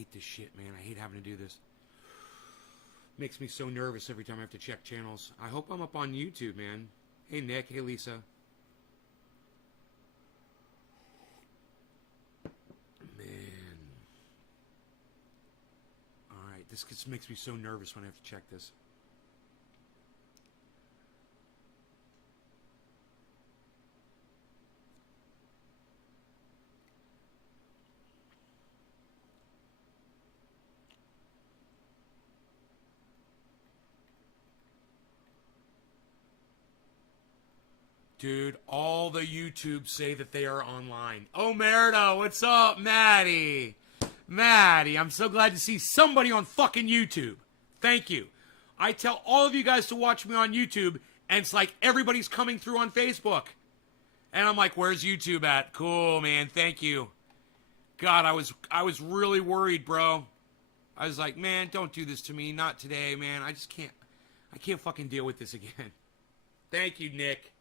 hate this shit, man. I hate having to do this. Makes me so nervous every time I have to check channels. I hope I'm up on YouTube, man. Hey, Nick. Hey, Lisa. Man. Alright, this just makes me so nervous when I have to check this. Dude, all the YouTubes say that they are online. Oh, Merida, what's up, Maddie? Maddie, I'm so glad to see somebody on fucking YouTube. Thank you. I tell all of you guys to watch me on YouTube, and it's like everybody's coming through on Facebook. And I'm like, where's YouTube at? Cool, man, thank you. God, I was really worried, bro. I was like, man, don't do this to me. Not today, man. I can't fucking deal with this again. Thank you, Nick.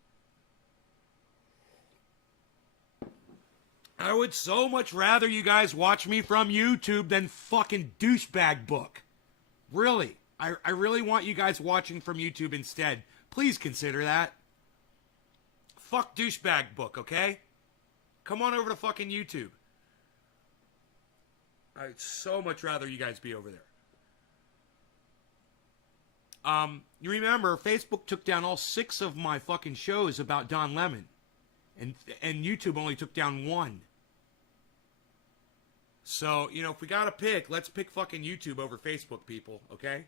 I would so much rather you guys watch me from YouTube than fucking douchebag book. Really. I really want you guys watching from YouTube instead. Please consider that. Fuck douchebag book, okay? Come on over to fucking YouTube. I'd so much rather you guys be over there. You remember, Facebook took down all 6 of my fucking shows about Don Lemon. And YouTube only took down 1. So, you know, if we gotta pick, let's pick fucking YouTube over Facebook, people, okay?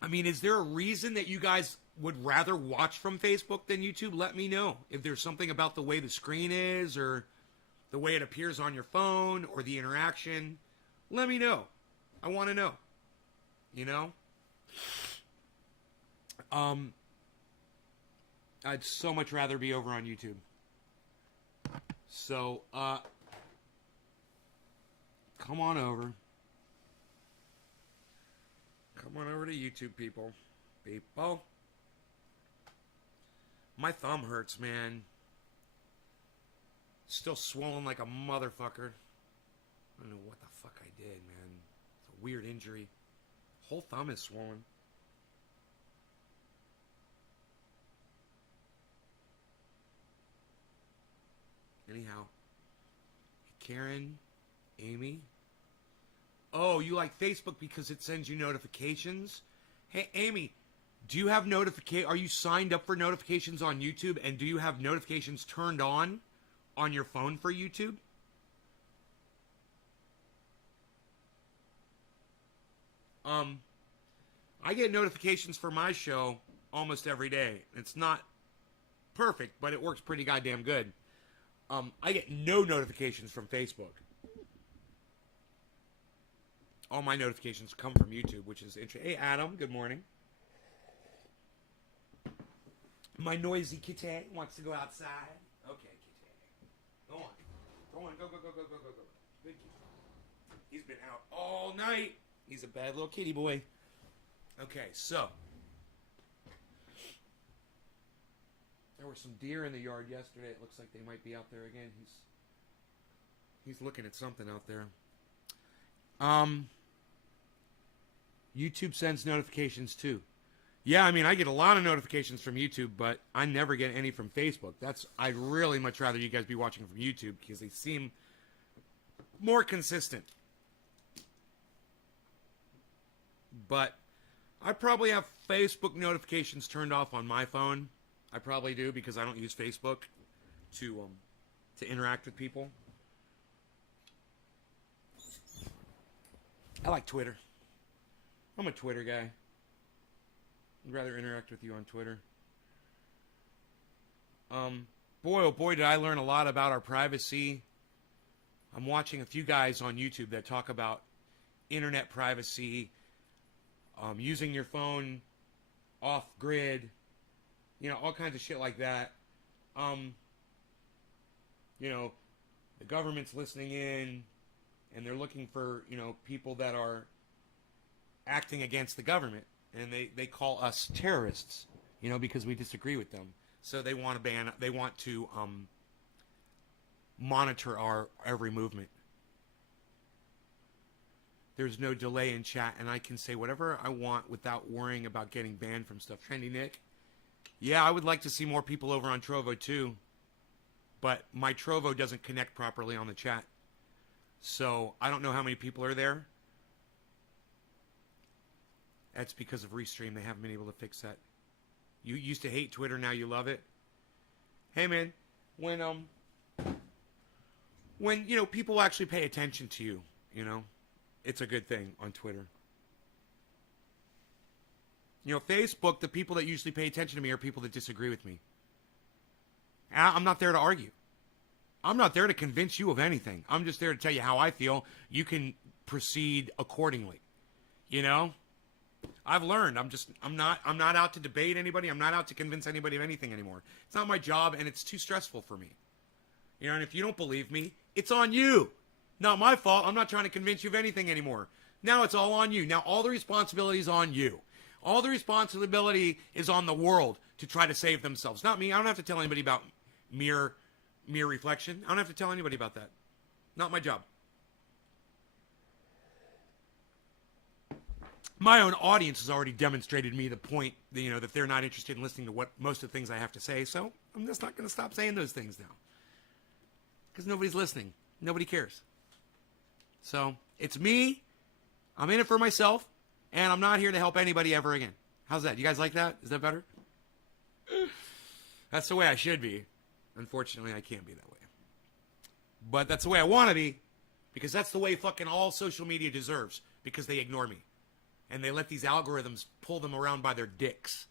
I mean, is there a reason that you guys would rather watch from Facebook than YouTube? Let me know. If there's something about the way the screen is, or the way it appears on your phone, or the interaction, let me know. I want to know. You know? I'd so much rather be over on YouTube. So, come on over. Come on over to YouTube, people. People. My thumb hurts, man. Still swollen like a motherfucker. I don't know what the fuck I did, man. It's a weird injury. Whole thumb is swollen. Anyhow. Karen, Amy. Oh, you like Facebook because it sends you notifications? Hey, Amy, do you have are you signed up for notifications on YouTube, and do you have notifications turned on your phone for YouTube? I get notifications for my show almost every day. It's not perfect, but it works pretty goddamn good. I get no notifications from Facebook. All my notifications come from YouTube, which is interesting. Hey, Adam, good morning. My noisy kitty wants to go outside. Okay, kitty. Go on. Go on. Go. Good kitty. He's been out all night. He's a bad little kitty boy. Okay, so. There were some deer in the yard yesterday. It looks like they might be out there again. He's looking at something out there. YouTube sends notifications too. Yeah, I mean, I get a lot of notifications from YouTube, but I never get any from Facebook. I'd really much rather you guys be watching from YouTube because they seem more consistent. But I probably have Facebook notifications turned off on my phone. I probably do because I don't use Facebook to interact with people. I like Twitter. I'm a Twitter guy. I'd rather interact with you on Twitter. Boy, oh boy, did I learn a lot about our privacy. I'm watching a few guys on YouTube that talk about internet privacy, using your phone off-grid, you know, all kinds of shit like that. You know, the government's listening in, and they're looking for, you know, people that are acting against the government, and they call us terrorists, you know, because we disagree with them. So they want to monitor our every movement. There's no delay in chat, and I can say whatever I want without worrying about getting banned from stuff. Trendy Nick? Yeah, I would like to see more people over on Trovo too, but my Trovo doesn't connect properly on the chat. So I don't know how many people are there. That's because of Restream. They haven't been able to fix that. You used to hate Twitter, now you love it. Hey man, when you know people actually pay attention to you, you know, it's a good thing on Twitter. You know, Facebook, the people that usually pay attention to me are people that disagree with me. I'm not there to argue. I'm not there to convince you of anything. I'm just there to tell you how I feel. You can proceed accordingly. You know? I've learned. I'm not out to debate anybody. I'm not out to convince anybody of anything anymore. It's not my job, and it's too stressful for me. You know, and if you don't believe me, it's on you. Not my fault. I'm not trying to convince you of anything anymore. Now it's all on you. Now all the responsibility is on you. All the responsibility is on the world to try to save themselves. Not me. I don't have to tell anybody about mere reflection. I don't have to tell anybody about that. Not my job. My own audience has already demonstrated me the point, you know, that they're not interested in listening to what most of the things I have to say. So I'm just not going to stop saying those things now. Because nobody's listening. Nobody cares. So it's me. I'm in it for myself. And I'm not here to help anybody ever again. How's that? You guys like that? Is that better? That's the way I should be. Unfortunately, I can't be that way. But that's the way I want to be. Because that's the way fucking all social media deserves. Because they ignore me. And they let these algorithms pull them around by their dicks.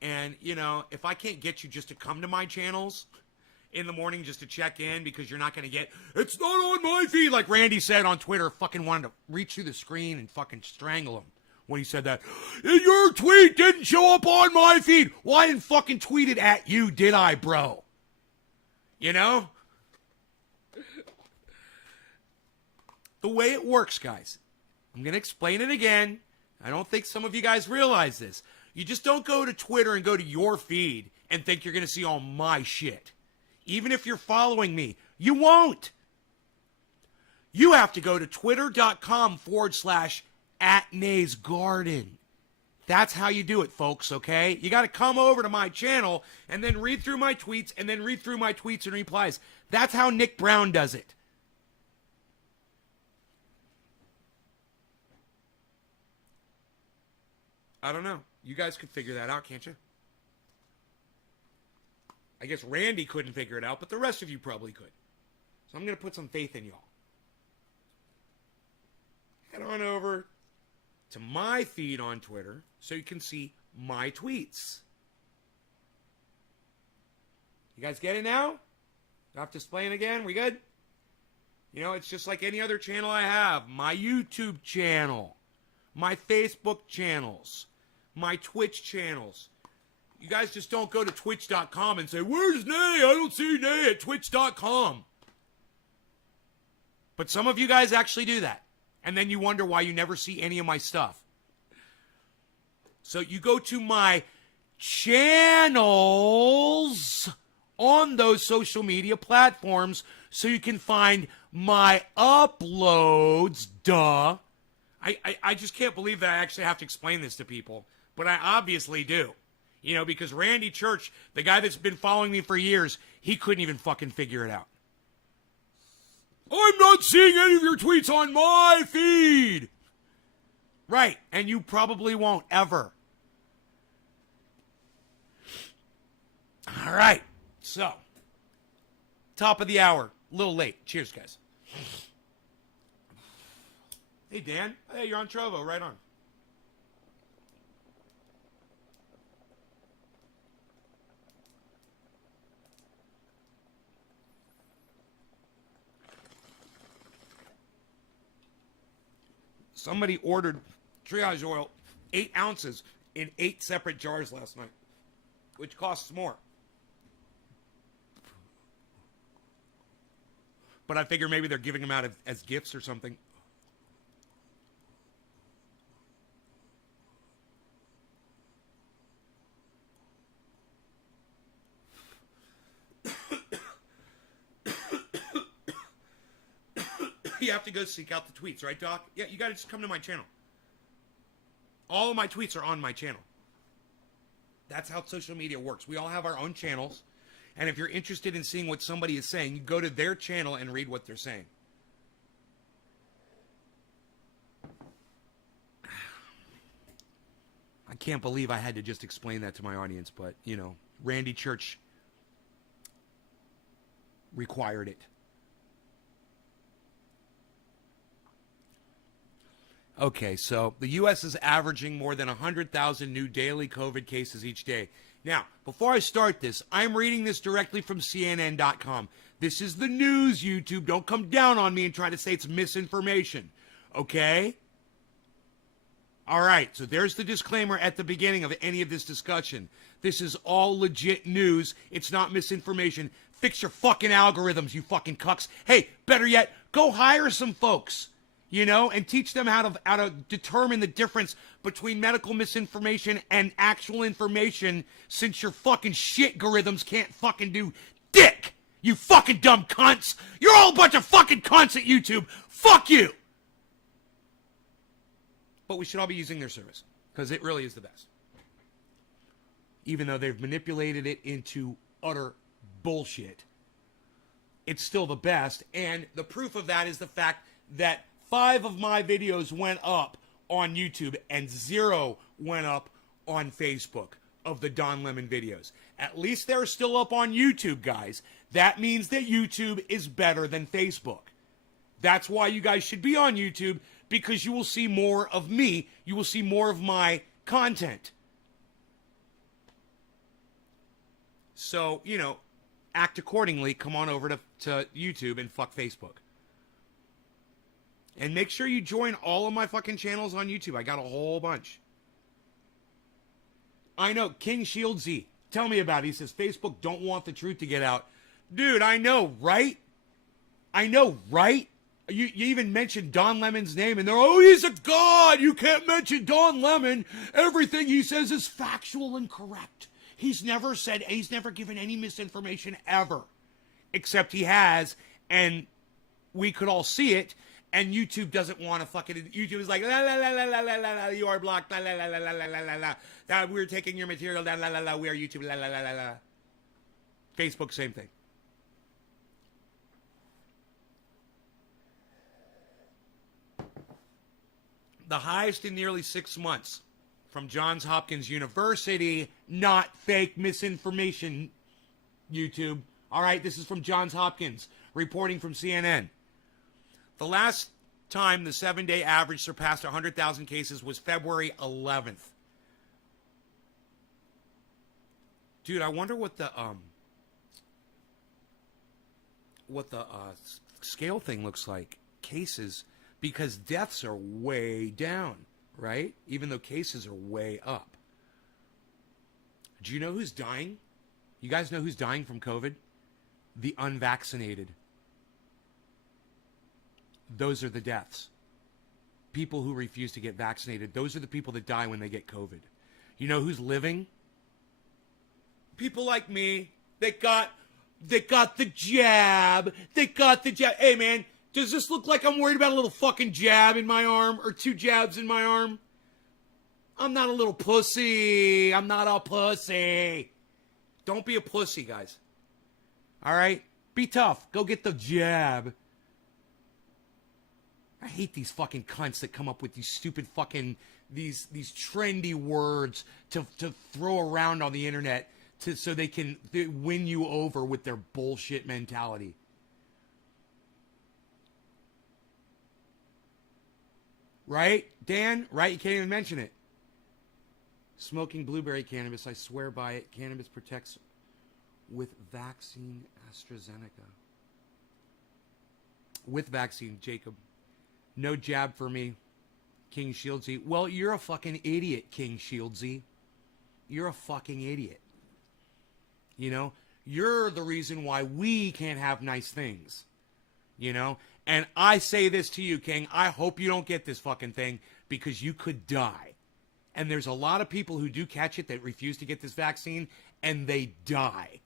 And, you know, if I can't get you just to come to my channels in the morning just to check in because you're not going to get, it's not on my feed, like Randy said on Twitter, fucking wanted to reach through the screen and fucking strangle him when he said that. Your tweet didn't show up on my feed. Well, I didn't fucking tweet it at you, did I, bro? You know? The way it works, guys. I'm going to explain it again. I don't think some of you guys realize this. You just don't go to Twitter and go to your feed and think you're going to see all my shit. Even if you're following me, you won't. You have to go to twitter.com/@NaysGarden. That's how you do it, folks, okay? You got to come over to my channel and then read through my tweets and then read through my tweets and replies. That's how Nick Brown does it. I don't know. You guys could figure that out, can't you? I guess Randy couldn't figure it out, but the rest of you probably could. So I'm going to put some faith in y'all. Head on over to my feed on Twitter so you can see my tweets. You guys get it now? Stop displaying again? We good? You know, it's just like any other channel I have. My YouTube channel. My Facebook channels. My Twitch channels. You guys just don't go to twitch.com and say, where's Nay? I don't see Nay at twitch.com. But some of you guys actually do that. And then you wonder why you never see any of my stuff. So you go to my channels on those social media platforms so you can find my uploads. Duh. I just can't believe that I actually have to explain this to people. But I obviously do. You know, because Randy Church, the guy that's been following me for years, he couldn't even fucking figure it out. I'm not seeing any of your tweets on my feed. Right, and you probably won't ever. All right, so, top of the hour, a little late. Cheers, guys. Hey, Dan. Hey, you're on Trovo, right on. Somebody ordered triage oil, 8 ounces, in 8 separate jars last night, which costs more. But I figure maybe they're giving them out as gifts or something. You have to go seek out the tweets, right, Doc? Yeah, you got to just come to my channel. All of my tweets are on my channel. That's how social media works. We all have our own channels. And if you're interested in seeing what somebody is saying, you go to their channel and read what they're saying. I can't believe I had to just explain that to my audience, but, you know, Randy Church required it. Okay, so the U.S. is averaging more than 100,000 new daily COVID cases each day. Now, before I start this, I'm reading this directly from CNN.com. This is the news, YouTube. Don't come down on me and try to say it's misinformation. Okay? All right, so there's the disclaimer at the beginning of any of this discussion. This is all legit news. It's not misinformation. Fix your fucking algorithms, you fucking cucks. Hey, better yet, go hire some folks, you know, and teach them how to determine the difference between medical misinformation and actual information, since your fucking shit algorithms can't fucking do dick. You fucking dumb cunts. You're all a bunch of fucking cunts at YouTube. Fuck you. But we should all be using their service, because it really is the best. Even though they've manipulated it into utter bullshit, it's still the best. And the proof of that is the fact that 5 of my videos went up on YouTube and 0 went up on Facebook of the Don Lemon videos. At least they're still up on YouTube, guys. That means that YouTube is better than Facebook. That's why you guys should be on YouTube, because you will see more of me. You will see more of my content. So, you know, act accordingly. Come on over to YouTube and fuck Facebook. And make sure you join all of my fucking channels on YouTube. I got a whole bunch. I know, King Shieldsy, tell me about it. He says, Facebook don't want the truth to get out. Dude, I know, right? I know, right? You even mentioned Don Lemon's name, and they're, oh, he's a god. You can't mention Don Lemon. Everything he says is factual and correct. He's never given any misinformation ever. Except he has, and we could all see it, and YouTube doesn't want to fucking, YouTube is like, la la la la la la la la, you are blocked, la la la la la la la la, we're taking your material, la la la la, we are YouTube, la la la la la. Facebook, same thing. The highest in nearly 6 months from Johns Hopkins University, not fake misinformation, YouTube. All right, this is from Johns Hopkins, reporting from CNN. The last time the 7-day average surpassed 100,000 cases was February 11th. Dude, I wonder what the scale thing looks like. Cases, because deaths are way down, right? Even though cases are way up. Do you know who's dying? You guys know who's dying from COVID? The unvaccinated. Those are the deaths. People who refuse to get vaccinated. Those are the people that die when they get COVID. You know who's living? People like me. They got the jab. They got the jab. Hey, man, does this look like I'm worried about a little fucking jab in my arm or 2 jabs in my arm? I'm not a little pussy. I'm not a pussy. Don't be a pussy, guys. All right? Be tough. Go get the jab. I hate these fucking cunts that come up with these stupid fucking, these trendy words to throw around on the internet so they can win you over with their bullshit mentality. Right, Dan? Right? You can't even mention it. Smoking blueberry cannabis, I swear by it. Cannabis protects with vaccine AstraZeneca. With vaccine, Jacob. No jab for me, King Shieldsy. Well, you're a fucking idiot, King Shieldsy. You're a fucking idiot. You know? You're the reason why we can't have nice things. You know? And I say this to you, King. I hope you don't get this fucking thing, because you could die. And there's a lot of people who do catch it that refuse to get this vaccine, and they die.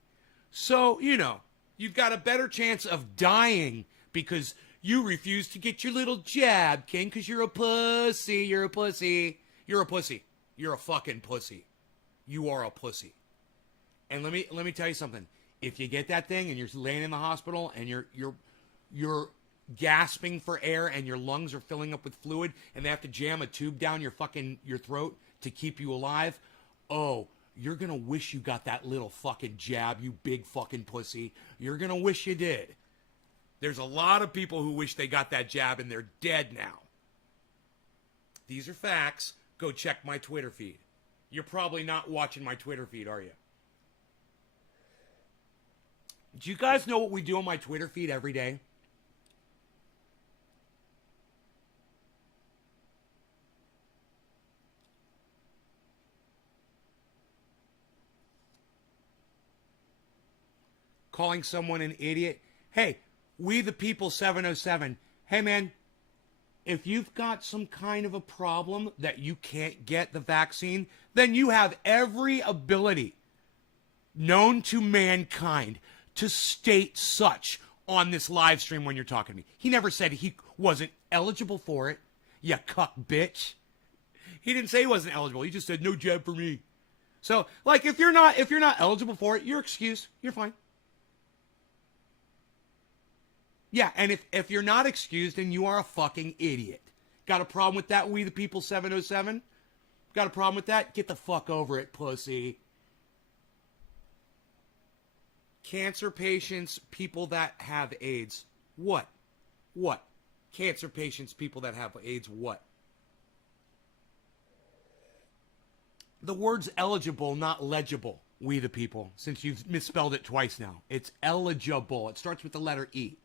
So, you know, you've got a better chance of dying because You refuse to get your little jab, King, because you're a pussy. You're a pussy. You're a pussy. You're a fucking pussy. You are a pussy. And let me tell you something. If you get that thing and you're laying in the hospital and you're gasping for air and your lungs are filling up with fluid and they have to jam a tube down your throat to keep you alive, oh, you're gonna wish you got that little fucking jab, you big fucking pussy. You're gonna wish you did. There's a lot of people who wish they got that jab and they're dead now. These are facts. Go check my Twitter feed. You're probably not watching my Twitter feed, are you? Do you guys know what we do on my Twitter feed every day? Calling someone an idiot. Hey, we the people 707. Hey, man, if you've got some kind of a problem that you can't get the vaccine, then you have every ability known to mankind to state such on this live stream when you're talking to me. He never said he wasn't eligible for it, you cuck bitch. He didn't say he wasn't eligible. He just said no jab for me. So, like, if you're not eligible for it, you're excused. You're fine. Yeah, and if you're not excused, then you are a fucking idiot. Got a problem with that, we the people 707? Got a problem with that? Get the fuck over it, pussy. Cancer patients, people that have AIDS. What? What? Cancer patients, people that have AIDS, what? The word's eligible, not legible, we the people, since you've misspelled it twice now. It's eligible. It starts with the letter E.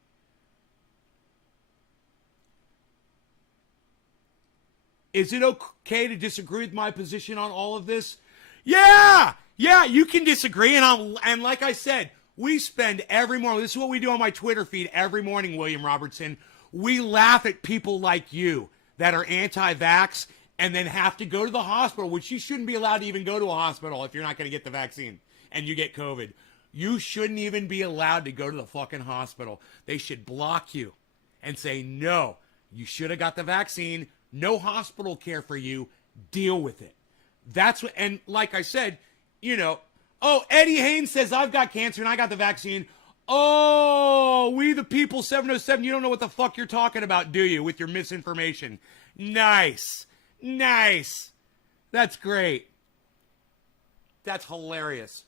Is it okay to disagree with my position on all of this? Yeah, you can disagree, and like I said, we spend every morning. This is what we do on my Twitter feed every morning, William Robertson. We laugh at people like you that are anti-vax and then have to go to the hospital, which you shouldn't be allowed to even go to a hospital if you're not going to get the vaccine and you get COVID. You shouldn't even be allowed to go to the fucking hospital. They should block you and say, no, you should have got the vaccine. No hospital care for you. Deal with it. That's what, and like I said, you know, oh, Eddie Haynes says I've got cancer and I got the vaccine. Oh, we the people 707, you don't know what the fuck you're talking about, do you, with your misinformation? Nice. That's great. That's hilarious.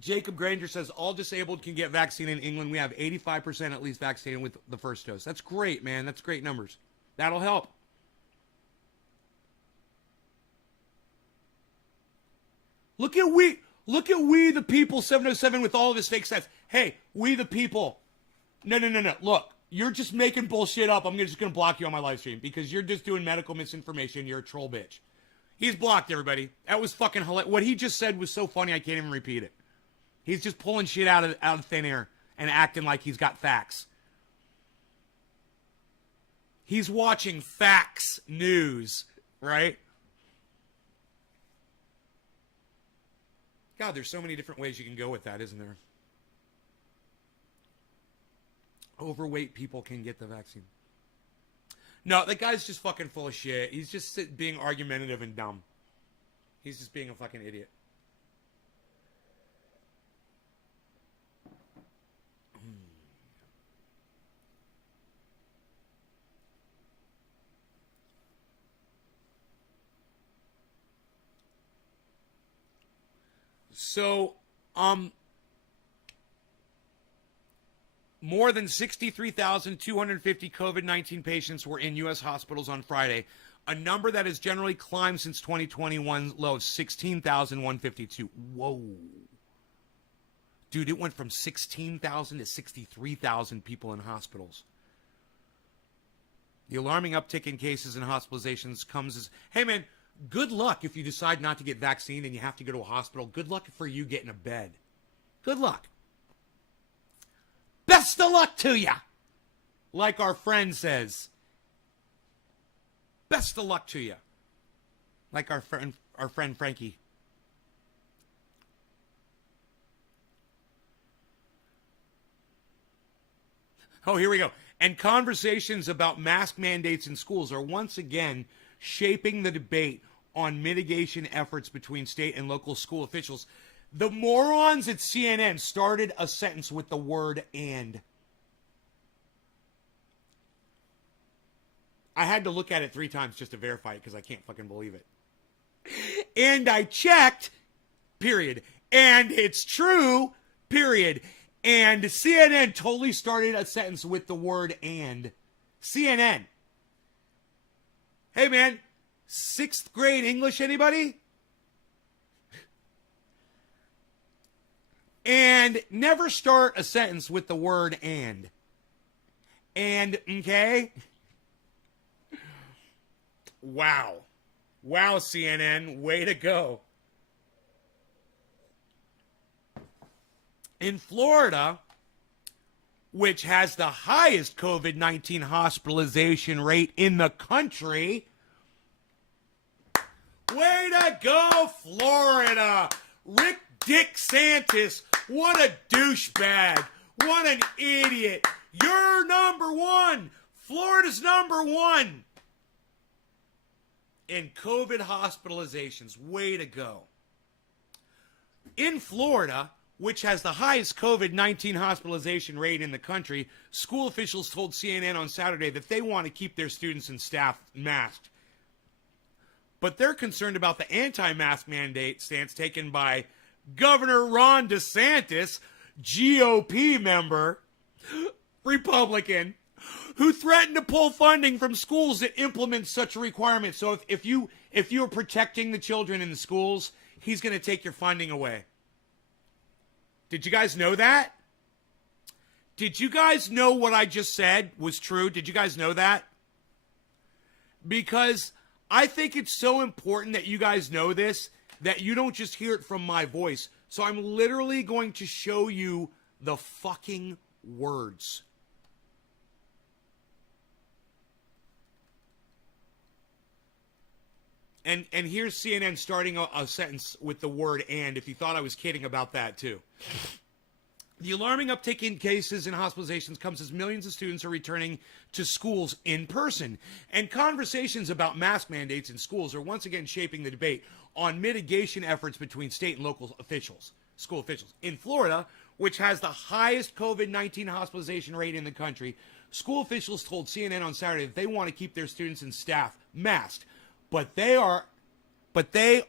Jacob Granger says all disabled can get vaccine in England. We have 85% at least vaccinated with the first dose. That's great, man. That's great numbers. That'll help. Look at we the people 707 with all of his fake stats. Hey, we the people. No. Look, you're just making bullshit up. I'm just going to block you on my live stream because you're just doing medical misinformation. You're a troll bitch. He's blocked, everybody. That was fucking hilarious. What he just said was so funny I can't even repeat it. He's just pulling shit out of thin air and acting like he's got facts. He's watching Facts News, right? God, there's so many different ways you can go with that, isn't there? Overweight people can get the vaccine. No, that guy's just fucking full of shit. He's just being argumentative and dumb. He's just being a fucking idiot. So, more than 63,250 COVID-19 patients were in U.S. hospitals on Friday, a number that has generally climbed since 2021's low of 16,152. Whoa. Dude, it went from 16,000 to 63,000 people in hospitals. The alarming uptick in cases and hospitalizations comes as, hey man, good luck if you decide not to get vaccinated and you have to go to a hospital. Good luck for you getting a bed. Good luck. Best of luck to ya. Like our friend says. Best of luck to ya. Like our friend Frankie. Oh, here we go. And conversations about mask mandates in schools are once again shaping the debate on mitigation efforts between state and local school officials. The morons at CNN started a sentence with the word "and." I had to look at it 3 times just to verify it because I can't fucking believe it. And I checked, period. And it's true, period. And CNN totally started a sentence with the word "and." CNN. Hey, man, 6th grade English, anybody? And never start a sentence with the word "and." And, okay? Wow. Wow, CNN. Way to go. In Florida, which has the highest COVID-19 hospitalization rate in the country. Way to go, Florida! Rick Dick Santis, what a douchebag. What an idiot. You're number one. Florida's number one in COVID hospitalizations. Way to go. In Florida, which has the highest COVID-19 hospitalization rate in the country, school officials told CNN on Saturday that they want to keep their students and staff masked. But they're concerned about the anti-mask mandate stance taken by Governor Ron DeSantis, GOP member, Republican, who threatened to pull funding from schools that implement such a requirement. So if you're protecting the children in the schools, he's going to take your funding away. Did you guys know that? Did you guys know what I just said was true? Did you guys know that? Because I think it's so important that you guys know this, that you don't just hear it from my voice. So I'm literally going to show you the fucking words. And here's CNN starting a sentence with the word "and," if you thought I was kidding about that too. The alarming uptick in cases and hospitalizations comes as millions of students are returning to schools in person. And conversations about mask mandates in schools are once again shaping the debate on mitigation efforts between state and local officials, school officials. In Florida, which has the highest COVID-19 hospitalization rate in the country, school officials told CNN on Saturday that they want to keep their students and staff masked. But they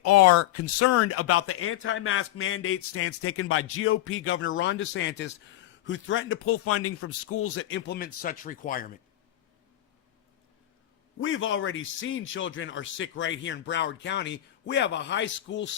are concerned about the anti-mask mandate stance taken by GOP Governor Ron DeSantis, who threatened to pull funding from schools that implement such requirement. We've already seen children are sick right here in Broward County. We have a high school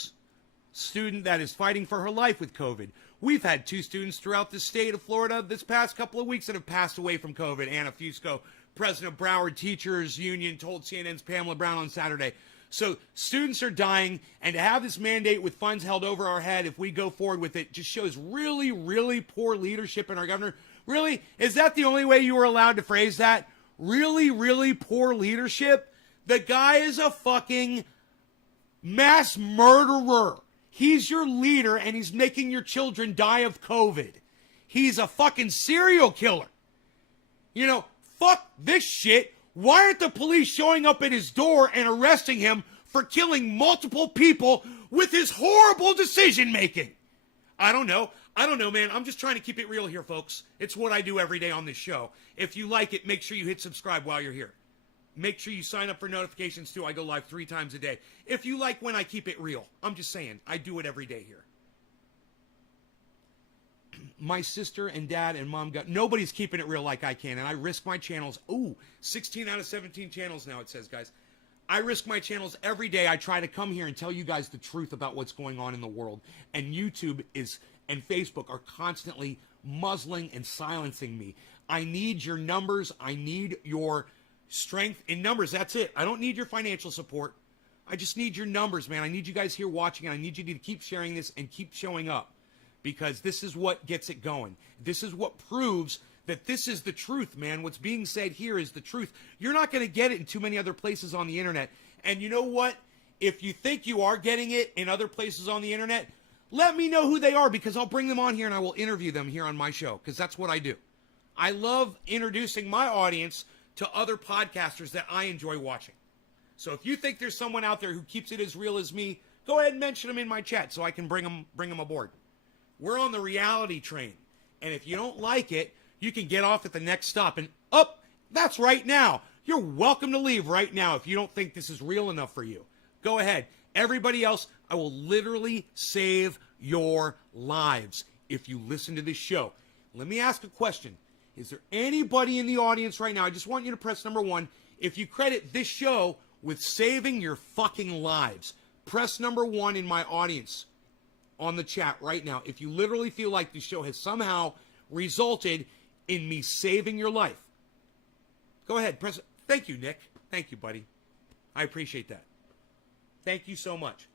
student that is fighting for her life with COVID. We've had 2 students throughout the state of Florida this past couple of weeks that have passed away from COVID. Anna Fusco, president of Broward Teachers Union, told CNN's Pamela Brown on Saturday. So students are dying, and to have this mandate with funds held over our head if we go forward with it just shows really, really poor leadership in our governor. Really? Is that the only way you were allowed to phrase that? Really, really poor leadership? The guy is a fucking mass murderer. He's your leader, and he's making your children die of COVID. He's a fucking serial killer. You know, fuck this shit. Why aren't the police showing up at his door and arresting him for killing multiple people with his horrible decision making? I don't know, man. I'm just trying to keep it real here, folks. It's what I do every day on this show. If you like it, make sure you hit subscribe while you're here. Make sure you sign up for notifications too. I go live 3 times a day. If you like when I keep it real, I'm just saying, I do it every day here. My sister and dad and mom nobody's keeping it real like I can, and I risk my channels. 16 out of 17 channels now, it says, guys. I risk my channels every day. I try to come here and tell you guys the truth about what's going on in the world. And YouTube and Facebook are constantly muzzling and silencing me. I need your numbers. I need your strength in numbers. That's it. I don't need your financial support. I just need your numbers, man. I need you guys here watching, and I need you to keep sharing this and keep showing up. Because this is what gets it going. This is what proves that this is the truth, man. What's being said here is the truth. You're not going to get it in too many other places on the internet. And you know what? If you think you are getting it in other places on the internet, let me know who they are, because I'll bring them on here and I will interview them here on my show, because that's what I do. I love introducing my audience to other podcasters that I enjoy watching. So if you think there's someone out there who keeps it as real as me, go ahead and mention them in my chat so I can bring them aboard. We're on the reality train. And if you don't like it, you can get off at the next stop. And that's right now. You're welcome to leave right now if you don't think this is real enough for you. Go ahead. Everybody else, I will literally save your lives if you listen to this show. Let me ask a question. Is there anybody in the audience right now? I just want you to press number 1. If you credit this show with saving your fucking lives, press number 1 in my audience on the chat right now. If you literally feel like this show has somehow resulted in me saving your life, go ahead. Press it. Thank you, Nick. Thank you, buddy. I appreciate that. Thank you so much.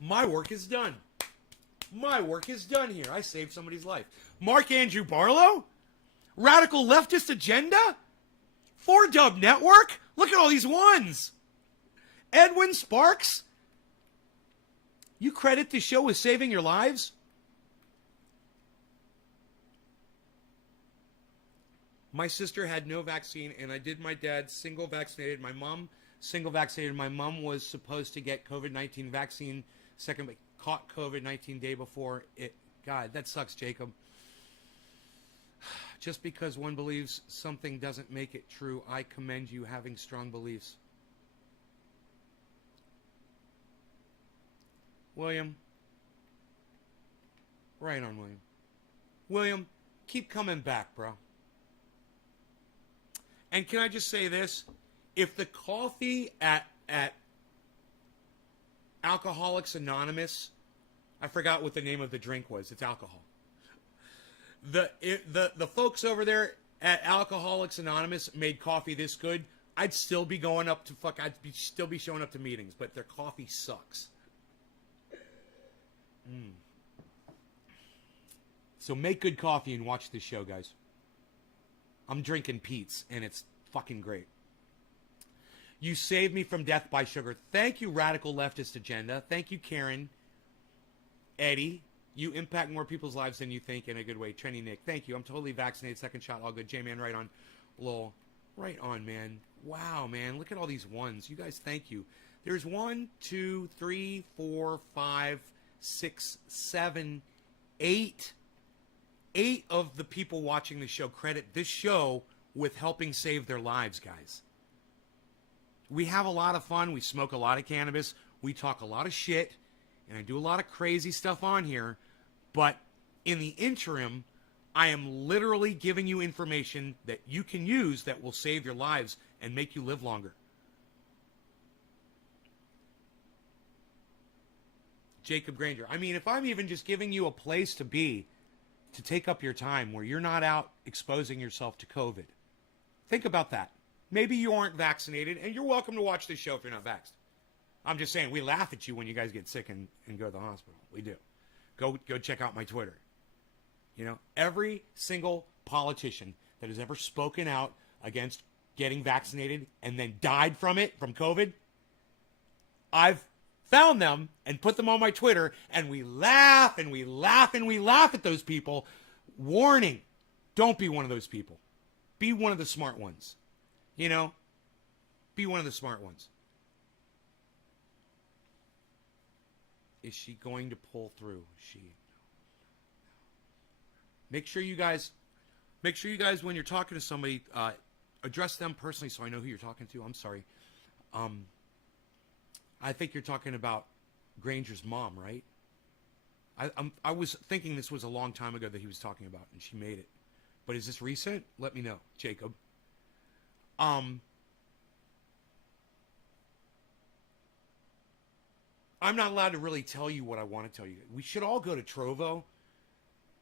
My work is done. My work is done here. I saved somebody's life. Mark Andrew Barlow? Radical Leftist Agenda? 4Dub Network? Look at all these ones. Edwin Sparks? You credit the show with saving your lives? My sister had no vaccine, and I did my dad single vaccinated. My mom single vaccinated. My mom was supposed to get COVID-19 vaccine second, but caught COVID-19 day before it. God, that sucks, Jacob. Just because one believes something doesn't make it true, I commend you having strong beliefs. William. Right on, William. William, keep coming back, bro. And can I just say this? If the coffee at Alcoholics Anonymous, I forgot what the name of the drink was. It's alcohol. The folks over there at Alcoholics Anonymous made coffee this good, I'd still be going up to still be showing up to meetings, but their coffee sucks. So make good coffee and watch this show, guys. I'm drinking Pete's, and it's fucking great. You saved me from death by sugar. Thank you, Radical Leftist Agenda. Thank you, Karen. Eddie, you impact more people's lives than you think in a good way. Trenny Nick, thank you. I'm totally vaccinated. Second shot, all good. J-Man, right on. Lol. Right on, man. Wow, man. Look at all these ones. You guys, thank you. There's 1, 2, 3, 4, 5, 6, 7, 8. 8 of the people watching the show credit this show with helping save their lives, guys. We have a lot of fun. We smoke a lot of cannabis. We talk a lot of shit. And I do a lot of crazy stuff on here. But in the interim, I am literally giving you information that you can use that will save your lives and make you live longer. Jacob Granger. I mean, if I'm even just giving you a place to be, to take up your time where you're not out exposing yourself to COVID. Think about that. Maybe you aren't vaccinated, and you're welcome to watch this show if you're not vaxxed. I'm just saying, we laugh at you when you guys get sick and go to the hospital. We do. Go check out my Twitter. You know, every single politician that has ever spoken out against getting vaccinated and then died from it, from COVID, I've found them and put them on my Twitter, and we laugh and we laugh and we laugh at those people. Warning, don't be one of those people. Be one of the smart ones. You know, be one of the smart ones. Is she going to pull through? Make sure you guys, when you're talking to somebody, address them personally so I know who you're talking to. I'm sorry. I think you're talking about Granger's mom, right? I was thinking this was a long time ago that he was talking about, and she made it. But is this recent? Let me know, Jacob. I'm not allowed to really tell you what I want to tell you. We should all go to Trovo.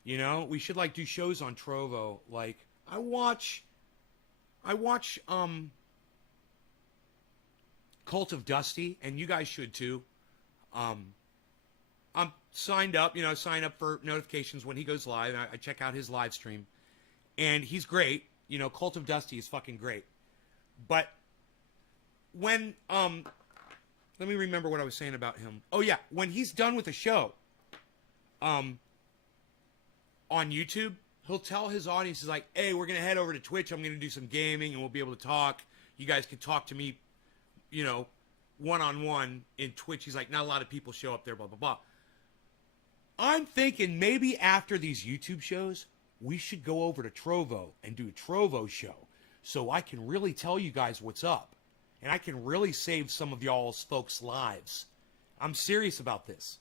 You know, we should do shows on Trovo. Like, I watch Cult of Dusty, and you guys should too. I'm signed up, sign up for notifications when he goes live. I check out his live stream, and he's great. Cult of Dusty is fucking great. But when, let me remember what I was saying about him. Oh yeah, when he's done with the show, on on YouTube, he'll tell his audience, he's like, hey, we're going to head over to Twitch. I'm going to do some gaming and we'll be able to talk. You guys can talk to me, you know, one-on-one in Twitch. He's like, not a lot of people show up there, blah, blah, blah. I'm thinking maybe after these YouTube shows, we should go over to Trovo and do a Trovo show so I can really tell you guys what's up. And I can really save some of y'all's folks' lives. I'm serious about this.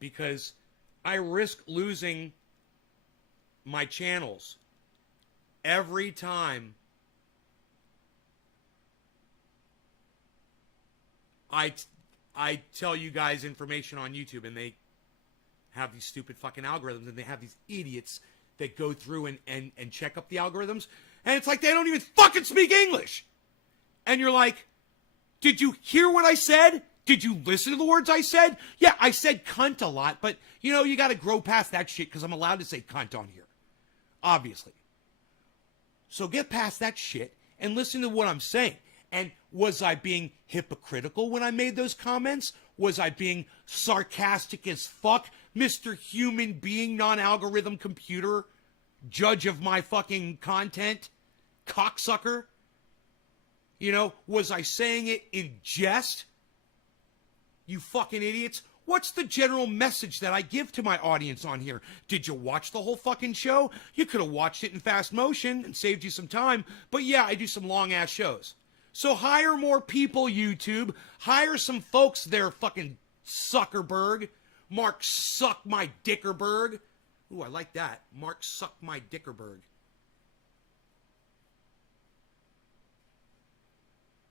Because I risk losing my channels every time I tell you guys information on YouTube, and they have these stupid fucking algorithms, and they have these idiots that go through and check up the algorithms, and it's like they don't even fucking speak English. And you're like, did you hear what I said? Did you listen to the words I said? Yeah, I said cunt a lot, but, you know, you got to grow past that shit because I'm allowed to say cunt on here. Obviously. So get past that shit and listen to what I'm saying. And was I being hypocritical when I made those comments? Was I being sarcastic as fuck? Mr. Human Being, non-algorithm computer, judge of my fucking content, cocksucker? You know, was I saying it in jest? You fucking idiots. What's the general message that I give to my audience on here? Did you watch the whole fucking show? You could have watched it in fast motion and saved you some time. But yeah, I do some long-ass shows. So hire more people, YouTube. Hire some folks there, fucking Zuckerberg. Mark Suck My Dickerberg. Ooh, I like that. Mark Suck My Dickerberg.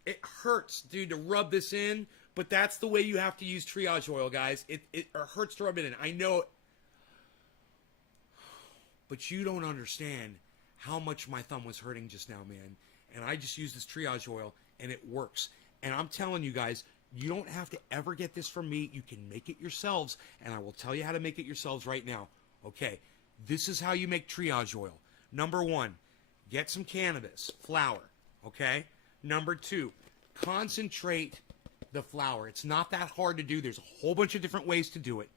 It hurts, dude, to rub this in. But that's the way you have to use triage oil, guys. It hurts to rub it in. I know it. But you don't understand how much my thumb was hurting just now, man. And I just used this triage oil, and it works. And I'm telling you guys, you don't have to ever get this from me. You can make it yourselves, and I will tell you how to make it yourselves right now. Okay, this is how you make triage oil. Number 1, get some cannabis, flower, okay? Number 2, concentrate the flower. It's not that hard to do. There's a whole bunch of different ways to do it.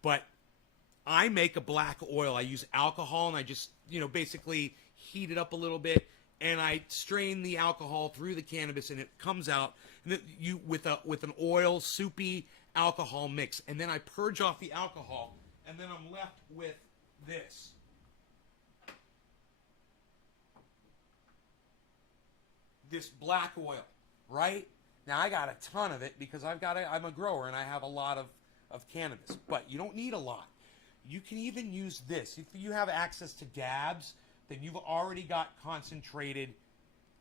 But I make a black oil. I use alcohol, and I just, you know, basically heat it up a little bit, and I strain the alcohol through the cannabis, and it comes out and you with an oil, soupy alcohol mix. And then I purge off the alcohol, and then I'm left with this. This black oil, right? Now, I got a ton of it because I'm a grower and I have a lot of cannabis. But you don't need a lot. You can even use this. If you have access to dabs, then you've already got concentrated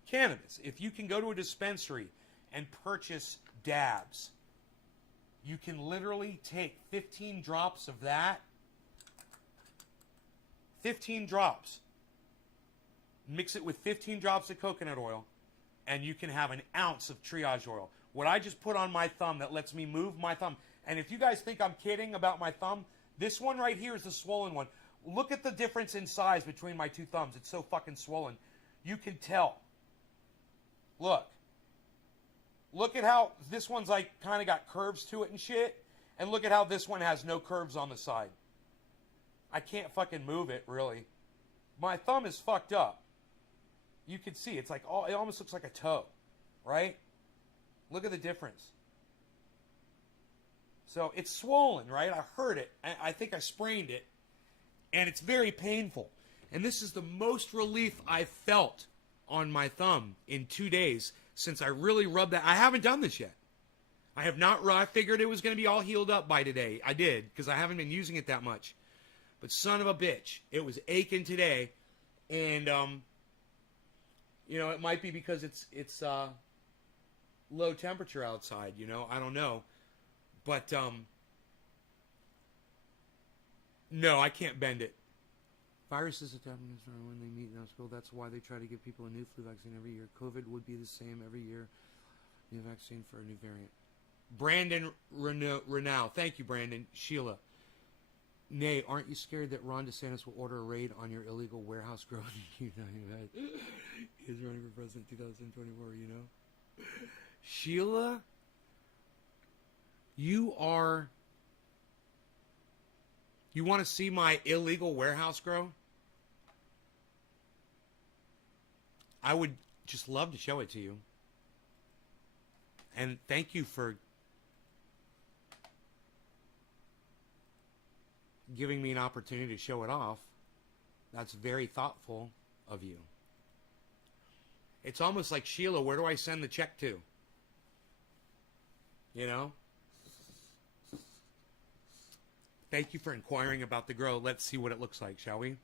cannabis. If you can go to a dispensary and purchase dabs, you can literally take 15 drops of that. 15 drops. Mix it with 15 drops of coconut oil, and you can have an ounce of triage oil. What I just put on my thumb that lets me move my thumb. And if you guys think I'm kidding about my thumb, this one right here is the swollen one. Look at the difference in size between my two thumbs. It's so fucking swollen. You can tell. Look. Look at how this one's like kind of got curves to it and shit. And look at how this one has no curves on the side. I can't fucking move it, really. My thumb is fucked up. You can see it's like, oh, it almost looks like a toe, right? Look at the difference. So it's swollen, right? I hurt it. I think I sprained it. And it's very painful. And this is the most relief I've felt on my thumb in 2 days since I really rubbed that. I haven't done this yet. I have not. I figured it was going to be all healed up by today. I did, because I haven't been using it that much. But son of a bitch, it was aching today. And, you know, it might be because it's low temperature outside, you know. I don't know. But, no, I can't bend it. Viruses attack when they meet in our school. That's why they try to give people a new flu vaccine every year. COVID would be the same every year. New vaccine for a new variant. Brandon Renaud. Thank you, Brandon. Sheila. Nay, aren't you scared that Ron DeSantis will order a raid on your illegal warehouse grown in the United States? He's running for president 2024, you know? Sheila, you are You want to see my illegal warehouse grow? I would just love to show it to you. And thank you for giving me an opportunity to show it off. That's very thoughtful of you. It's almost like, Sheila, where do I send the check to? You know? Thank you for inquiring about the grow. Let's see what it looks like, shall we?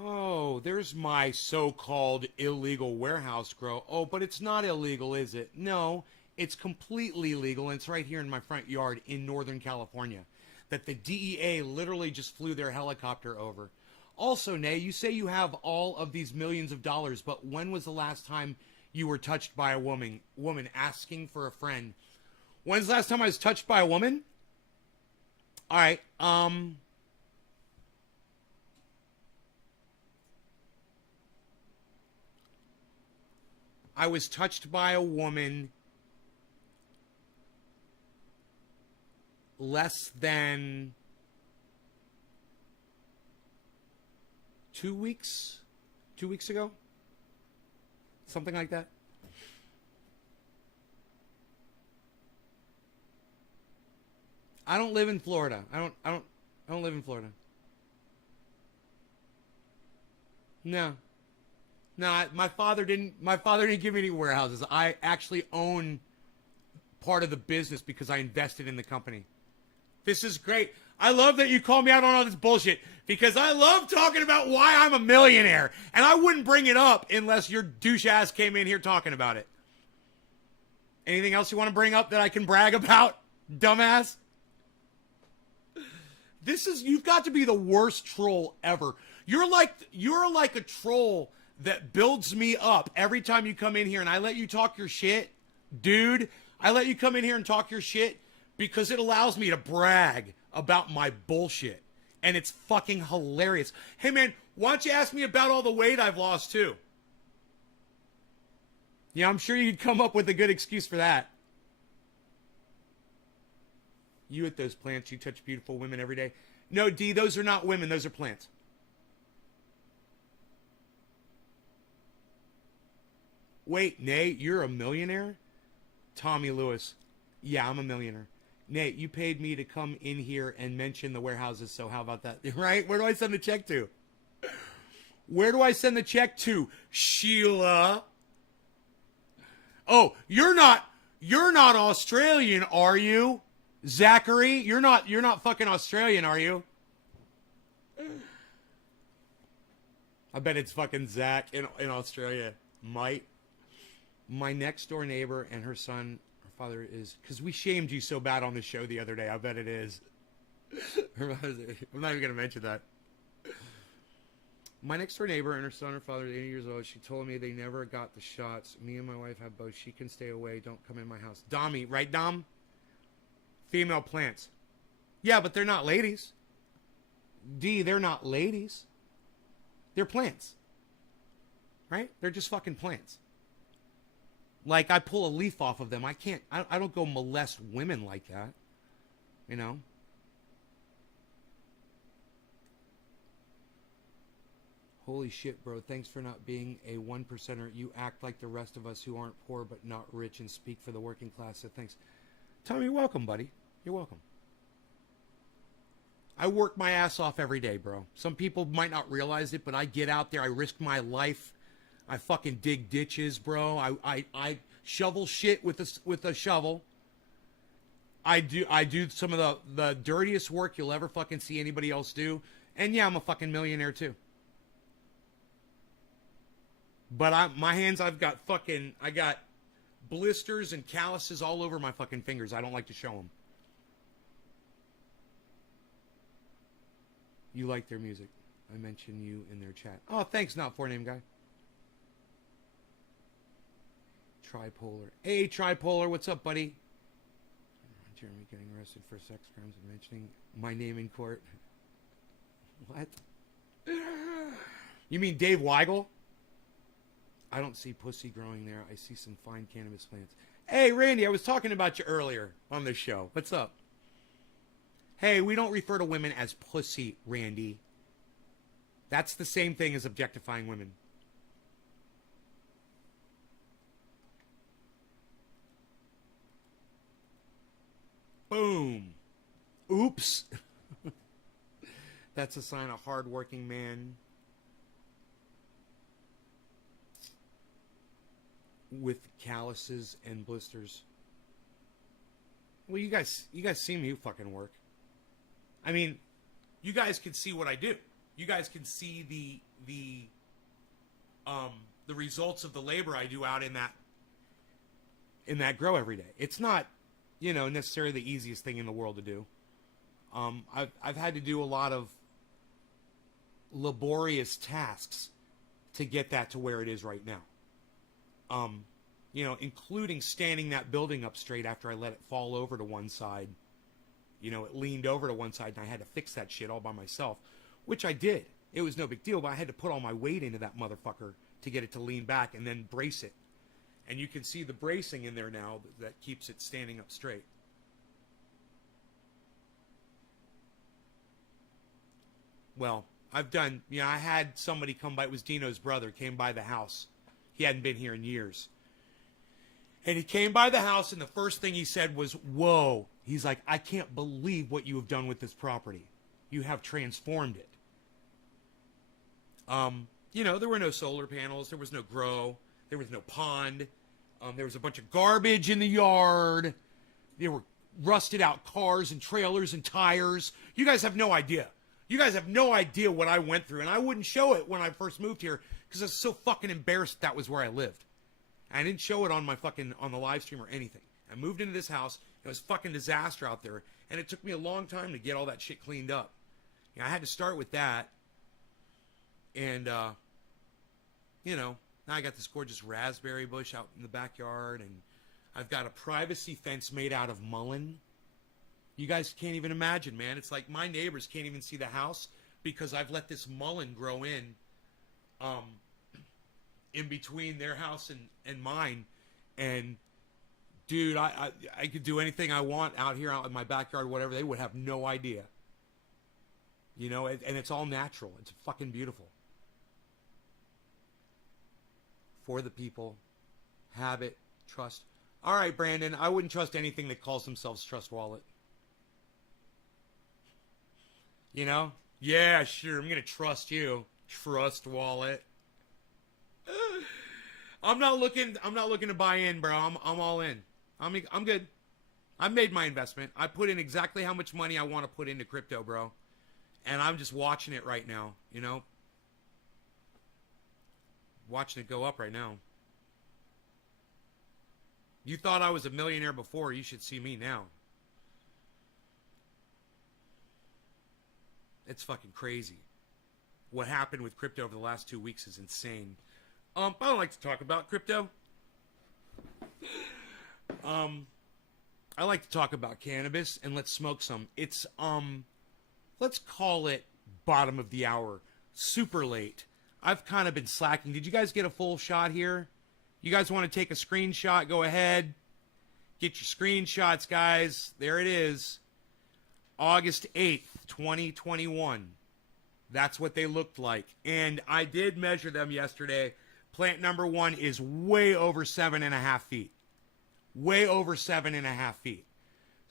Oh, there's my so-called illegal warehouse grow. Oh, but it's not illegal, is it? No, it's completely legal, and it's right here in my front yard in Northern California that the DEA literally just flew their helicopter over. Also, Nay, you say you have all of these millions of dollars, but when was the last time you were touched by a woman asking for a friend? When's the last time I was touched by a woman? All right, I was touched by a woman less than 2 weeks? 2 weeks ago? Something like that. I don't live in Florida. I don't live in Florida. No. No, my father didn't give me any warehouses. I actually own part of the business because I invested in the company. This is great. I love that you call me out on all this bullshit because I love talking about why I'm a millionaire. And I wouldn't bring it up unless your douche ass came in here talking about it. Anything else you want to bring up that I can brag about, dumbass? You've got to be the worst troll ever. You're like a troll that builds me up every time you come in here and I let you talk your shit. Dude, I let you come in here and talk your shit because it allows me to brag about my bullshit. And it's fucking hilarious. Hey, man, why don't you ask me about all the weight I've lost, too? Yeah, I'm sure you'd come up with a good excuse for that. You at those plants, you touch beautiful women every day. No, D, those are not women. Those are plants. Wait, Nate, you're a millionaire? Tommy Lewis. Yeah, I'm a millionaire. Nate, you paid me to come in here and mention the warehouses, so how about that? Right? Where do I send the check to? Where do I send the check to? Sheila. Oh, you're not Australian, are you? Zachary, you're not fucking Australian, are you? I bet it's fucking Zach in Australia. Might. My next door neighbor and her son, her father is, because we shamed you so bad on the show the other day. I bet it is. I'm not even going to mention that. My next door neighbor and her son, her father is 80 years old. She told me they never got the shots. Me and my wife have both. She can stay away. Don't come in my house. Dommy, right, Dom? Female plants. Yeah, but they're not ladies. D, they're not ladies. They're plants. Right? They're just fucking plants. Like, I pull a leaf off of them. I don't go molest women like that. You know? Holy shit, bro. Thanks for not being a one percenter. You act like the rest of us who aren't poor but not rich and speak for the working class. So thanks. Tommy, you're welcome, buddy. You're welcome. I work my ass off every day, bro. Some people might not realize it, but I get out there. I risk my life. I fucking dig ditches, bro. I shovel shit with a shovel. I do some of the dirtiest work you'll ever fucking see anybody else do. And yeah, I'm a fucking millionaire too. But my hands, I got blisters and calluses all over my fucking fingers. I don't like to show them. You like their music. I mentioned you in their chat. Oh, thanks, not for name guy. Tripolar. Hey, Tripolar, what's up, buddy? Jeremy getting arrested for sex crimes and mentioning my name in court. What? You mean Dave Weigel? I don't see pussy growing there. I see some fine cannabis plants. Hey, Randy, I was talking about you earlier on the show. What's up? Hey, we don't refer to women as pussy, Randy. That's the same thing as objectifying women. Boom. Oops. That's a sign of hard-working man with calluses and blisters. Well, you guys see me fucking work. I mean, you guys can see what I do. You guys can see the results of the labor I do out in that grow every day. It's not, necessarily the easiest thing in the world to do. I've had to do a lot of laborious tasks to get that to where it is right now. Including standing that building up straight after I let it fall over to one side. It leaned over to one side and I had to fix that shit all by myself, which I did. It was no big deal, but I had to put all my weight into that motherfucker to get it to lean back and then brace it. And you can see the bracing in there now that keeps it standing up straight. Well, I've done, I had somebody come by. It was Dino's brother, came by the house. He hadn't been here in years. And he came by the house, and the first thing he said was, whoa. He's like, I can't believe what you have done with this property. You have transformed it. There were no solar panels. There was no grow. There was no pond. There was a bunch of garbage in the yard. There were rusted out cars and trailers and tires. You guys have no idea. You guys have no idea what I went through. And I wouldn't show it when I first moved here because I was so fucking embarrassed that was where I lived. I didn't show it on the live stream or anything. I moved into this house. It was fucking disaster out there. And it took me a long time to get all that shit cleaned up. I had to start with that. And, now I got this gorgeous raspberry bush out in the backyard. And I've got a privacy fence made out of mullein. You guys can't even imagine, man. It's like my neighbors can't even see the house because I've let this mullein grow in between their house and mine. And dude, I could do anything I want out here out in my backyard, whatever. They would have no idea. And it's all natural. It's fucking beautiful. For the people. Habit. Trust. All right, Brandon. I wouldn't trust anything that calls themselves Trust Wallet. Yeah, sure. I'm going to trust you. Trust Wallet. I'm not looking to buy in, bro. I'm all in. I'm good. I've made my investment. I put in exactly how much money I want to put into crypto, bro. And I'm just watching it right now, Watching it go up right now. You thought I was a millionaire before. You should see me now. It's fucking crazy. What happened with crypto over the last 2 weeks is insane. I don't like to talk about crypto. I like to talk about cannabis, and let's smoke some. It's, let's call it bottom of the hour. Super late. I've kind of been slacking. Did you guys get a full shot here? You guys want to take a screenshot? Go ahead. Get your screenshots, guys. There it is. August 8th, 2021. That's what they looked like. And I did measure them yesterday. Plant number 1 is way over 7.5 feet. Way over 7.5 feet.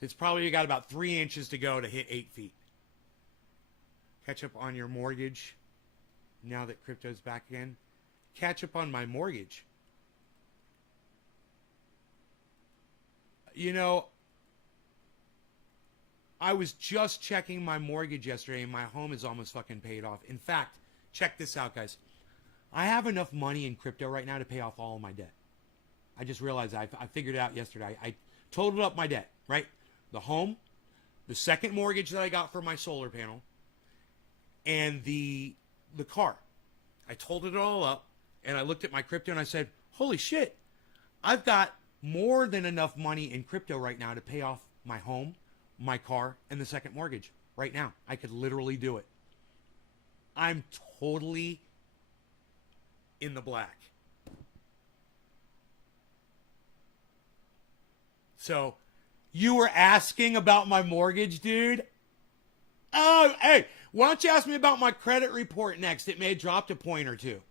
It's probably got about 3 inches to go to hit 8 feet. Catch up on your mortgage now that crypto's back again. Catch up on my mortgage. I was just checking my mortgage yesterday, and my home is almost fucking paid off. In fact, check this out, guys. I have enough money in crypto right now to pay off all of my debt. I just realized I figured it out yesterday. I totaled up my debt, right? The home, the second mortgage that I got for my solar panel, and the car. I totaled it all up, and I looked at my crypto, and I said, holy shit, I've got more than enough money in crypto right now to pay off my home, my car, and the second mortgage right now. I could literally do it. I'm totally in the black. So, you were asking about my mortgage, dude? Oh, hey, why don't you ask me about my credit report next? It may have dropped a point or two.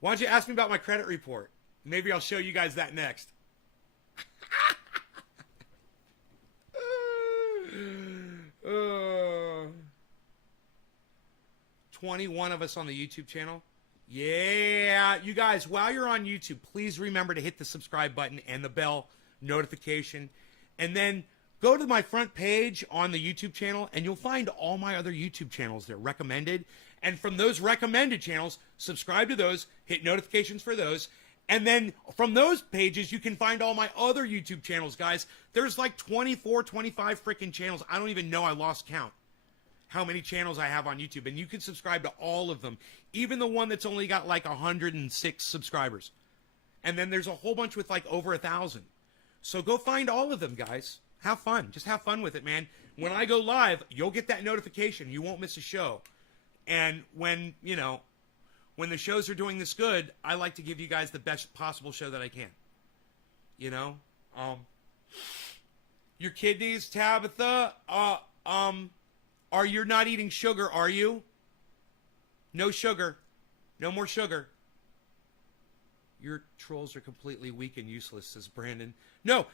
Why don't you ask me about my credit report? Maybe I'll show you guys that next. 21 of us on the YouTube channel. Yeah, you guys, while you're on YouTube, please remember to hit the subscribe button and the bell notification. And then go to my front page on the YouTube channel, and you'll find all my other YouTube channels there recommended. And from those recommended channels, subscribe to those, hit notifications for those. And then from those pages, you can find all my other YouTube channels, guys. There's like 24, 25 freaking channels. I don't even know. I lost count how many channels I have on YouTube. And you can subscribe to all of them, even the one that's only got like 106 subscribers. And then there's a whole bunch with like over 1,000. So go find all of them, guys. Have fun. Just have fun with it, man. When I go live, you'll get that notification. You won't miss a show. And when, you know, when the shows are doing this good, I like to give you guys the best possible show that I can. You know? Your kidneys, Tabitha, are you not eating sugar, are you? No sugar. No more sugar. Your trolls are completely weak and useless, says Brandon. No.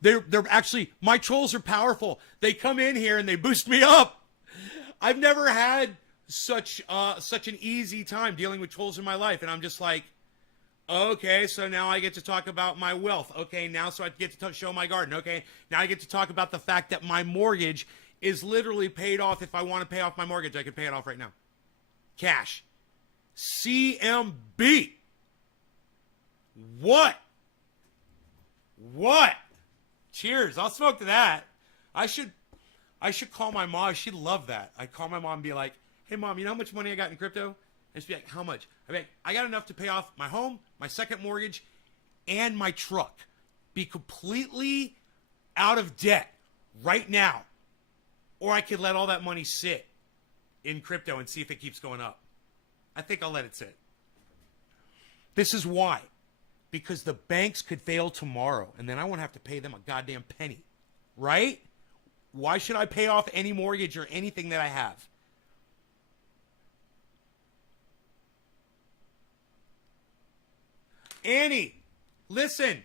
They're actually, my trolls are powerful. They come in here and they boost me up. I've never had such an easy time dealing with trolls in my life. And I'm just like, okay, so now I get to talk about my wealth. Okay, now so I get to show my garden. Okay, now I get to talk about the fact that my mortgage is literally paid off. If I want to pay off my mortgage, I can pay it off right now. Cash. CMB. What? Cheers. I'll smoke to that. I should call my mom. She'd love that. I'd call my mom and be like, hey, Mom, you know how much money I got in crypto? And she'd be like, how much? I'd be like, I got enough to pay off my home, my second mortgage, and my truck. Be completely out of debt right now. Or I could let all that money sit in crypto and see if it keeps going up. I think I'll let it sit. This is why. Because the banks could fail tomorrow, and then I won't have to pay them a goddamn penny. Right? Why should I pay off any mortgage or anything that I have? Annie, listen.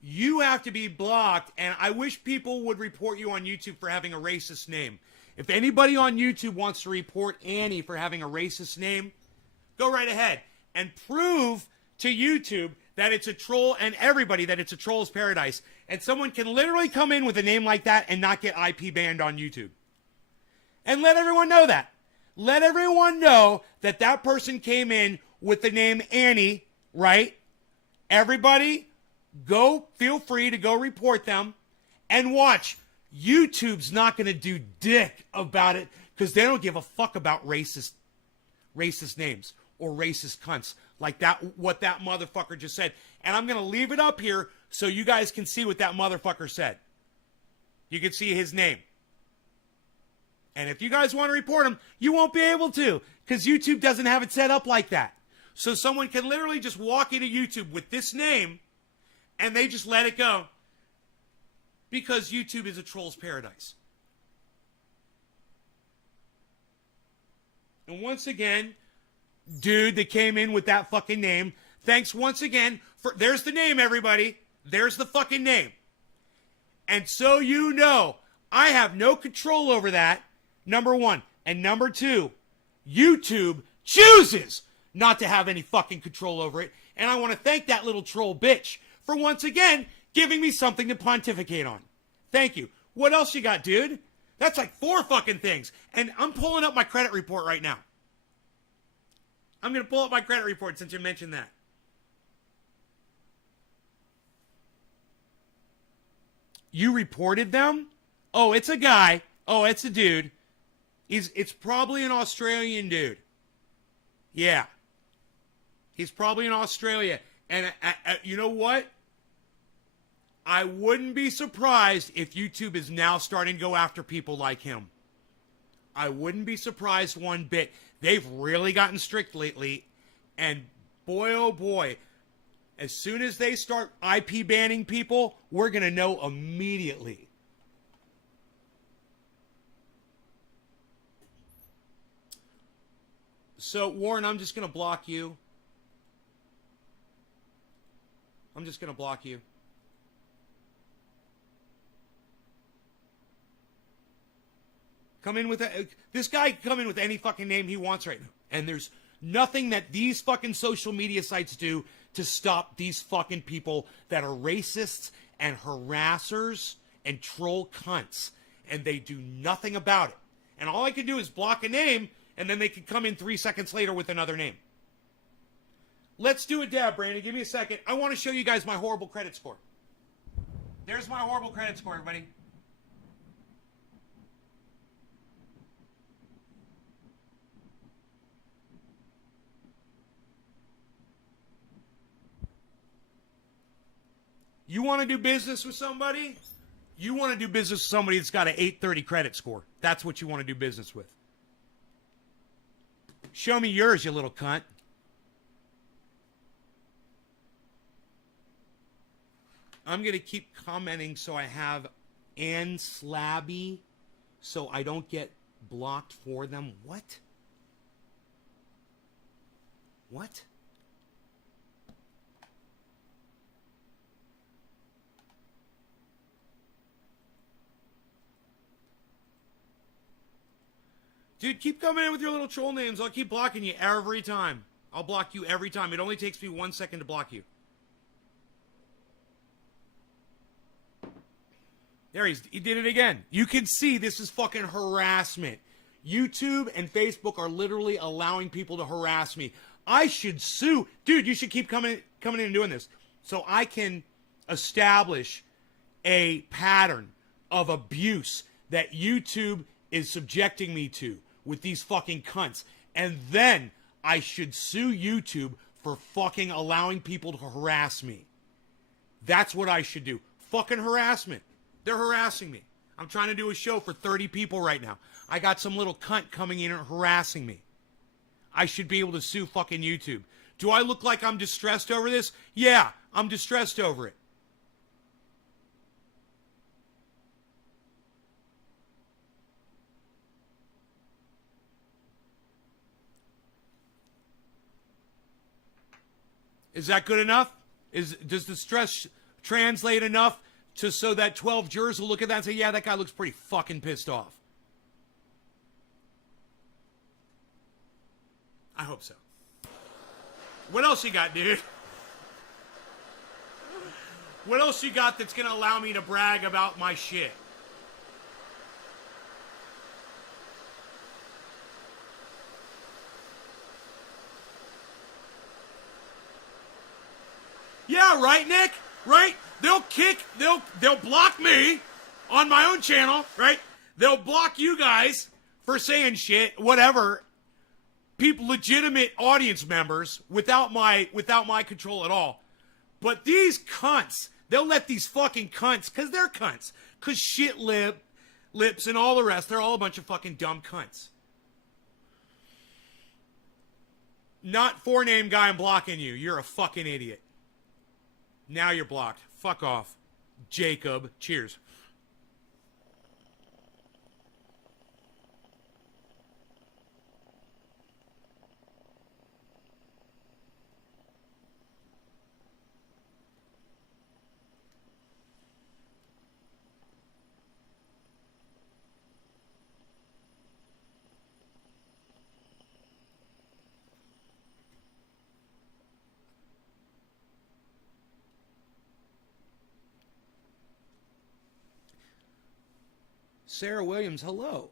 You have to be blocked, and I wish people would report you on YouTube for having a racist name. If anybody on YouTube wants to report Annie for having a racist name, go right ahead and prove to YouTube that it's a troll, and everybody that it's a troll's paradise. And someone can literally come in with a name like that and not get IP banned on YouTube. And let everyone know that. Let everyone know that that person came in with the name Annie, right? Everybody, go, feel free to go report them. And watch, YouTube's not going to do dick about it because they don't give a fuck about racist names or racist cunts like that, what that motherfucker just said. And I'm going to leave it up here so you guys can see what that motherfucker said. You can see his name. And if you guys want to report him, you won't be able to because YouTube doesn't have it set up like that. So someone can literally just walk into YouTube with this name and they just let it go because YouTube is a troll's paradise. And once again, dude that came in with that fucking name, thanks once again for, there's the name, everybody. There's the fucking name. And so you know, I have no control over that, number one. And number two, YouTube chooses not to have any fucking control over it. And I want to thank that little troll bitch for once again giving me something to pontificate on. Thank you. What else you got, dude? That's like 4 fucking things. And I'm pulling up my credit report right now. I'm going to pull up my credit report since you mentioned that. You reported them? Oh, it's a guy. Oh, it's a dude. It's probably an Australian dude. Yeah. He's probably in Australia. And you know what? I wouldn't be surprised if YouTube is now starting to go after people like him. I wouldn't be surprised one bit. They've really gotten strict lately. And boy, oh boy, as soon as they start IP banning people, we're going to know immediately. So, Warren, I'm just going to block you. I'm just going to block you. Come in with this guy can come in with any fucking name he wants right now. And there's nothing that these fucking social media sites do to stop these fucking people that are racists and harassers and troll cunts. And they do nothing about it. And all I can do is block a name, and then they can come in 3 seconds later with another name. Let's do a dab, Brandon. Give me a second. I want to show you guys my horrible credit score. There's my horrible credit score, everybody. You want to do business with somebody? You want to do business with somebody that's got an 830 credit score. That's what you want to do business with. Show me yours, you little cunt. I'm going to keep commenting so I have Ann Slabby so I don't get blocked for them. What? What? Dude, keep coming in with your little troll names. I'll keep blocking you every time. I'll block you every time. It only takes me 1 second to block you. There he did it again. You can see this is fucking harassment. YouTube and Facebook are literally allowing people to harass me. I should sue. Dude, you should keep coming in and doing this. So I can establish a pattern of abuse that YouTube is subjecting me to with these fucking cunts. And then I should sue YouTube for fucking allowing people to harass me. That's what I should do. Fucking harassment. They're harassing me. I'm trying to do a show for 30 people right now. I got some little cunt coming in and harassing me. I should be able to sue fucking YouTube. Do I look like I'm distressed over this? Yeah, I'm distressed over it. Is that good enough? Does the stress translate enough so that 12 jurors will look at that and say, yeah, that guy looks pretty fucking pissed off? I hope so. What else you got, dude? What else you got that's going to allow me to brag about my shit? Yeah, right, Nick? Right? They'll block me on my own channel, right? They'll block you guys for saying shit, whatever. People, legitimate audience members without my control at all. But these cunts, they'll let these fucking cunts, because they're cunts, because shit lips and all the rest, they're all a bunch of fucking dumb cunts. Not four-name guy, I'm blocking you. You're a fucking idiot. Now you're blocked. Fuck off. Jacob. Cheers. Sarah Williams, hello.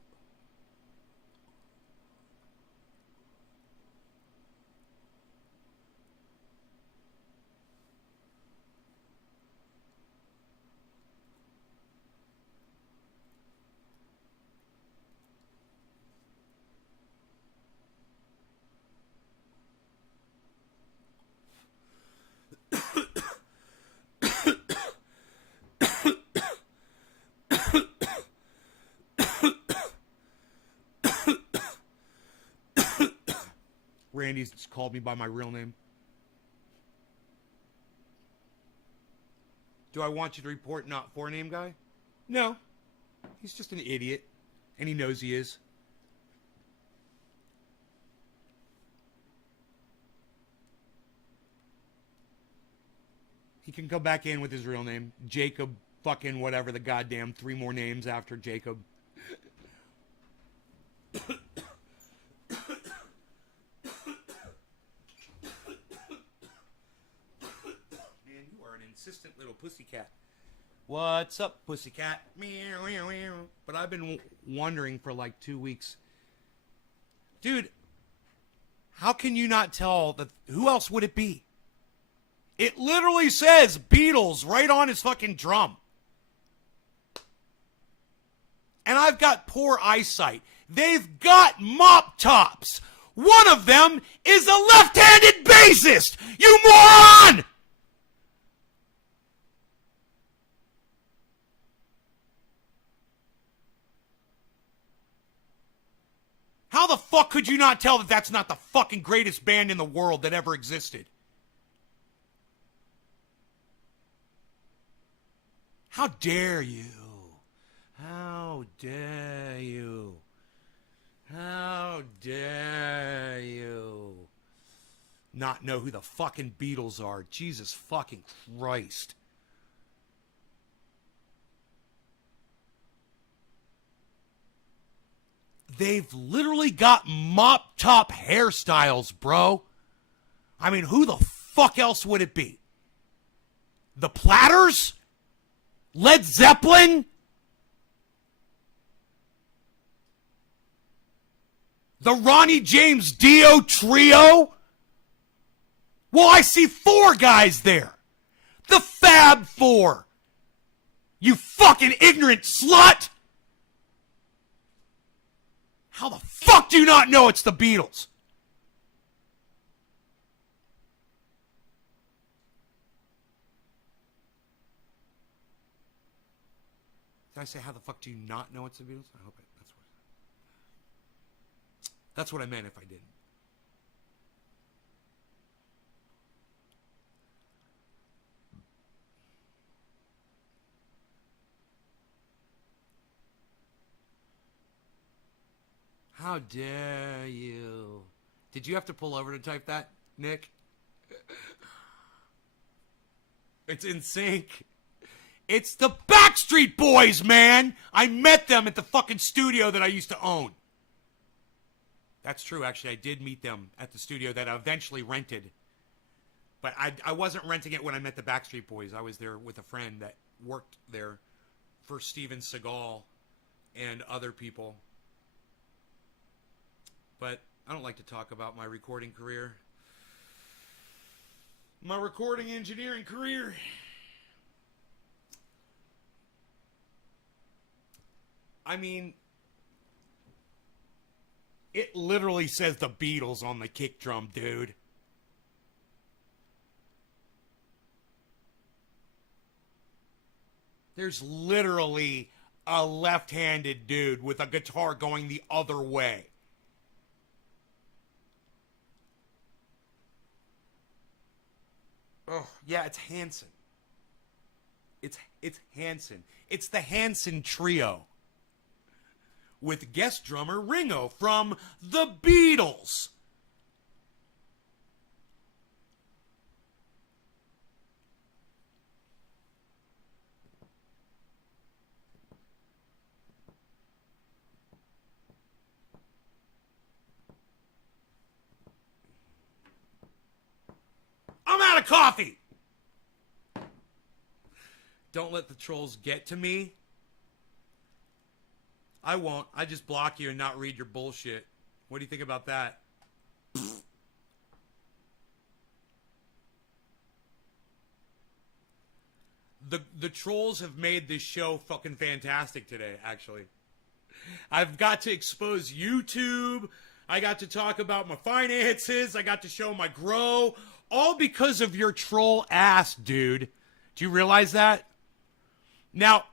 Randy's called me by my real name. Do I want you to report not for name guy? No. He's just an idiot. And he knows he is. He can come back in with his real name. Jacob fucking whatever the goddamn 3 more names after Jacob. Insistent little pussycat. What's up, pussycat? Meow, meow, meow. But I've been wondering for like 2 weeks. Dude, how can you not tell that? Who else would it be? It literally says Beatles right on his fucking drum. And I've got poor eyesight. They've got mop tops. One of them is a left-handed bassist. You moron! How the fuck could you not tell that that's not the fucking greatest band in the world that ever existed? How dare you? How dare you? How dare you not know who the fucking Beatles are? Jesus fucking Christ. They've literally got mop top hairstyles, bro. I mean, who the fuck else would it be? The Platters? Led Zeppelin? The Ronnie James Dio Trio? Well, I see 4 guys there. The Fab Four. You fucking ignorant slut! How the fuck do you not know it's the Beatles? Did I say how the fuck do you not know it's the Beatles? I hope that's what I meant if I didn't. How dare you? Did you have to pull over to type that, Nick? It's in sync. It's the Backstreet Boys, man! I met them at the fucking studio that I used to own. That's true, actually. I did meet them at the studio that I eventually rented. But I wasn't renting it when I met the Backstreet Boys. I was there with a friend that worked there for Steven Seagal and other people. But I don't like to talk about my recording career. My recording engineering career. I mean, it literally says the Beatles on the kick drum, dude. There's literally a left-handed dude with a guitar going the other way. Oh, yeah, it's Hanson. It's Hanson. It's the Hanson Trio. With guest drummer Ringo from the Beatles. I'm out of coffee! Don't let the trolls get to me. I won't. I just block you and not read your bullshit. What do you think about that? The trolls have made this show fucking fantastic today, actually. I've got to expose YouTube. I got to talk about my finances. I got to show my grow. All because of your troll ass, dude. Do you realize that? Now,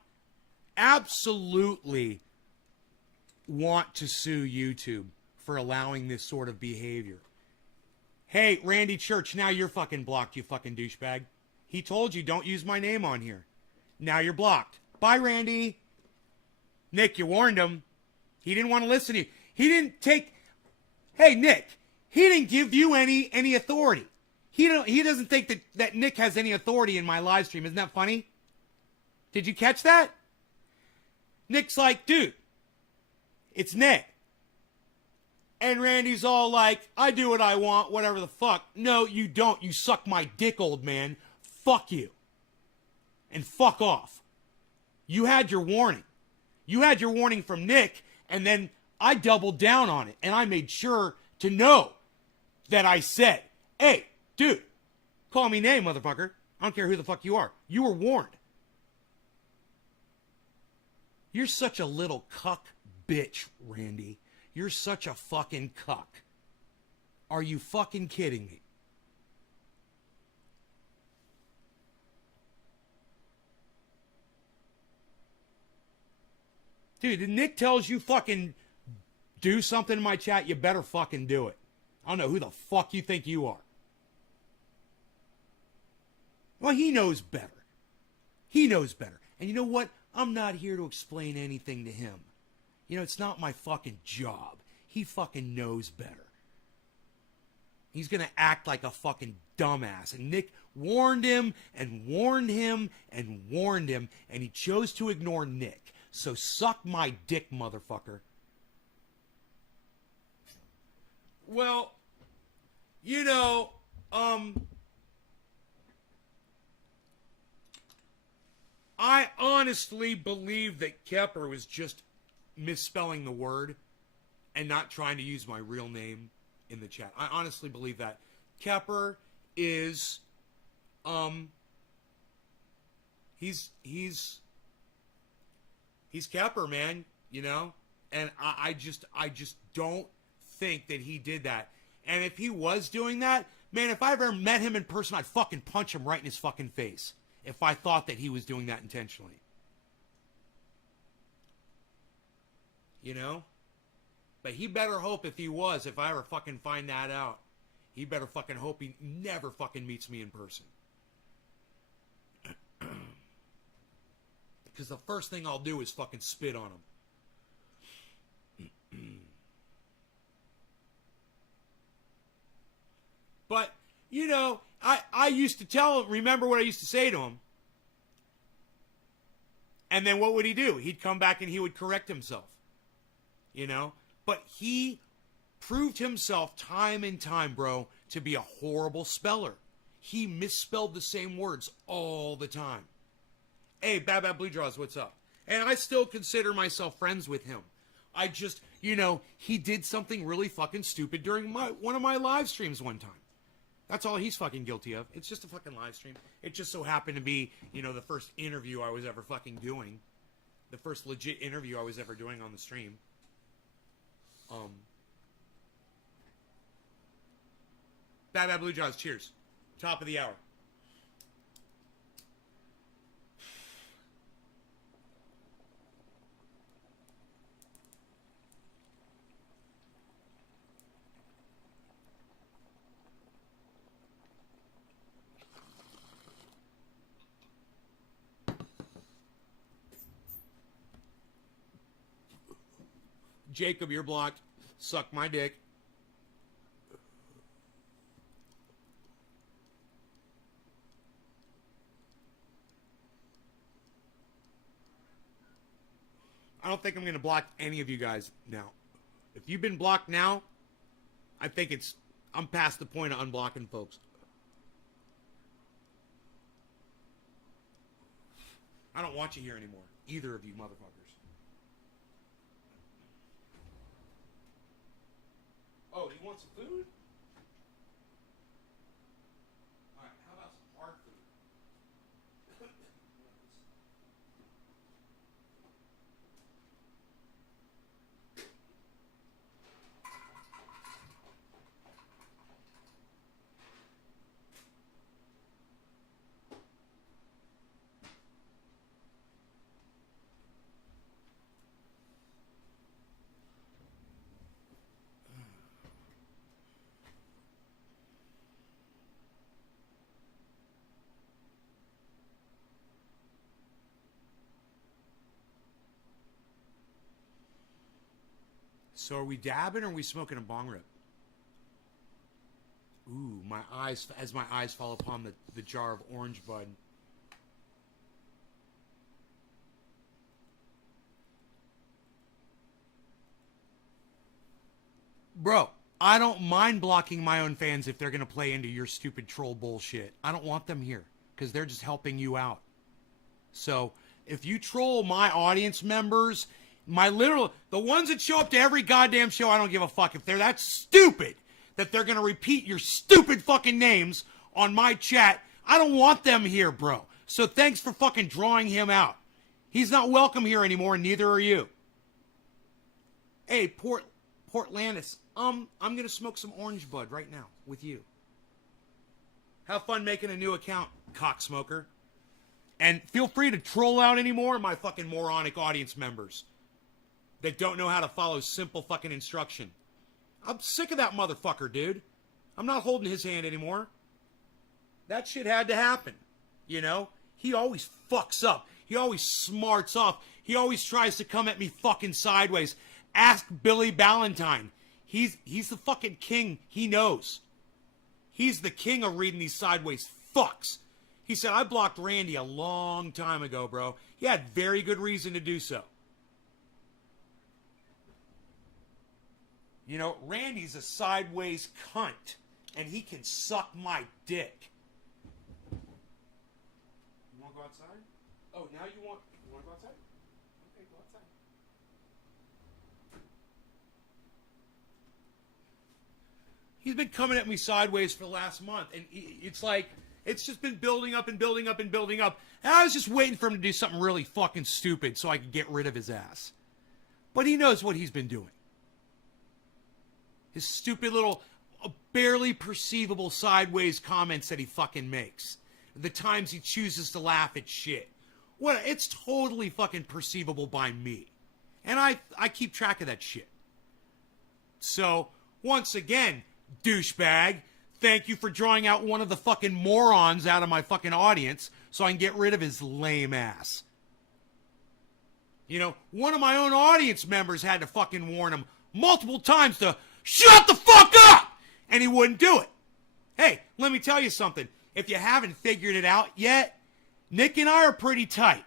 absolutely want to sue YouTube for allowing this sort of behavior. Hey, Randy Church, now you're fucking blocked, you fucking douchebag. He told you don't use my name on here. Now you're blocked. Bye, Randy. Nick, you warned him. He didn't want to listen to you. He didn't take... Hey, Nick, he didn't give you any authority. He doesn't think that Nick has any authority in my live stream. Isn't that funny? Did you catch that? Nick's like, dude, it's Nick. And Randy's all like, I do what I want, whatever the fuck. No, you don't. You suck my dick, old man. Fuck you. And fuck off. You had your warning. You had your warning from Nick, and then I doubled down on it. And I made sure to know that I said, hey, dude, call me name, motherfucker. I don't care who the fuck you are. You were warned. You're such a little cuck bitch, Randy. You're such a fucking cuck. Are you fucking kidding me? Dude, if Nick tells you fucking do something in my chat, you better fucking do it. I don't know who the fuck you think you are. Well, he knows better. He knows better. And you know what? I'm not here to explain anything to him. You know, it's not my fucking job. He fucking knows better. He's going to act like a fucking dumbass. And Nick warned him and warned him and warned him, and he chose to ignore Nick. So suck my dick, motherfucker. Well, you know, I honestly believe that Kepper was just misspelling the word and not trying to use my real name in the chat. I honestly believe that. Kepper is, he's Kepper, man, you know? And I just don't think that he did that. And if he was doing that, man, if I ever met him in person, I'd fucking punch him right in his fucking face if I thought that he was doing that intentionally. You know? But he better hope if he was, if I ever fucking find that out, he better fucking hope he never fucking meets me in person. Because the first thing I'll do is fucking spit on him. But, you know, I used to tell him, remember what I used to say to him? And then what would he do? He'd come back and he would correct himself. You know? But he proved himself time and time, bro, to be a horrible speller. He misspelled the same words all the time. Hey, Bad Bad Blue Jaws, what's up? And I still consider myself friends with him. I just, you know, he did something really fucking stupid during one of my live streams one time. That's all he's fucking guilty of. It's just a fucking live stream. It just so happened to be, you know, the first interview I was ever fucking doing. The first legit interview I was ever doing on the stream. Bad Bad Blue Jaws, cheers. Top of the hour. Jacob, you're blocked. Suck my dick. I don't think I'm going to block any of you guys now. If you've been blocked now, I think I'm past the point of unblocking folks. I don't want you here anymore. Either of you motherfuckers. Oh, do you want some food? Alright, how about some hard food? So are we dabbing or are we smoking a bong rip? Ooh, my eyes, as my eyes fall upon the jar of orange bud. Bro, I don't mind blocking my own fans if they're going to play into your stupid troll bullshit. I don't want them here because they're just helping you out. So if you troll my audience members, the ones that show up to every goddamn show, I don't give a fuck. If they're that stupid that they're going to repeat your stupid fucking names on my chat, I don't want them here, bro. So thanks for fucking drawing him out. He's not welcome here anymore, and neither are you. Hey, Portlandis, I'm going to smoke some orange bud right now with you. Have fun making a new account, cocksmoker. And feel free to troll out any more of my fucking moronic audience members that don't know how to follow simple fucking instruction. I'm sick of that motherfucker, dude. I'm not holding his hand anymore. That shit had to happen. You know? He always fucks up. He always smarts off. He always tries to come at me fucking sideways. Ask Billy Ballantyne. He's the fucking king. He knows. He's the king of reading these sideways fucks. He said, I blocked Randy a long time ago, bro. He had very good reason to do so. You know, Randy's a sideways cunt, and he can suck my dick. You want to go outside? Oh, now you want to go outside? Okay, go outside. He's been coming at me sideways for the last month, and it's like, it's just been building up and building up and building up. And I was just waiting for him to do something really fucking stupid so I could get rid of his ass. But he knows what he's been doing. His stupid little, barely perceivable sideways comments that he fucking makes. The times he chooses to laugh at shit. What? It's totally fucking perceivable by me. And I keep track of that shit. So, once again, douchebag, thank you for drawing out one of the fucking morons out of my fucking audience so I can get rid of his lame ass. You know, one of my own audience members had to fucking warn him multiple times to shut the fuck up! And he wouldn't do it. Hey, let me tell you something. If you haven't figured it out yet, Nick and I are pretty tight.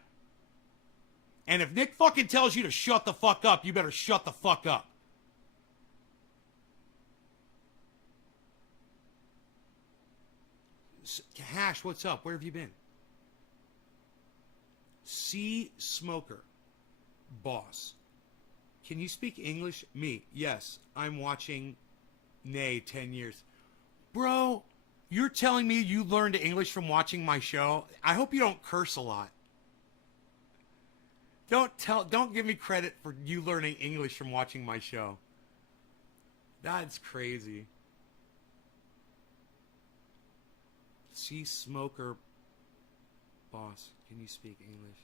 And if Nick fucking tells you to shut the fuck up, you better shut the fuck up. Hash, what's up? Where have you been? C Smoker. Boss. Can you speak English? Me. Yes. I'm watching Nay 10 years. Bro, you're telling me you learned English from watching my show? I hope you don't curse a lot. Don't give me credit for you learning English from watching my show. That's crazy. C Smoker. Boss, can you speak English?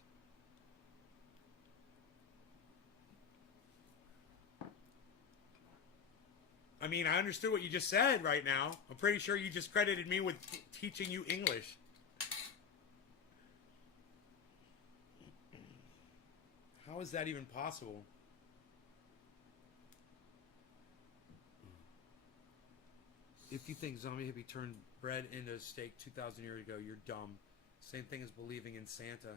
I mean, I understood what you just said right now. I'm pretty sure you just credited me with teaching you English. How is that even possible? If you think zombie hippie turned bread into a steak 2,000 years ago, you're dumb. Same thing as believing in Santa.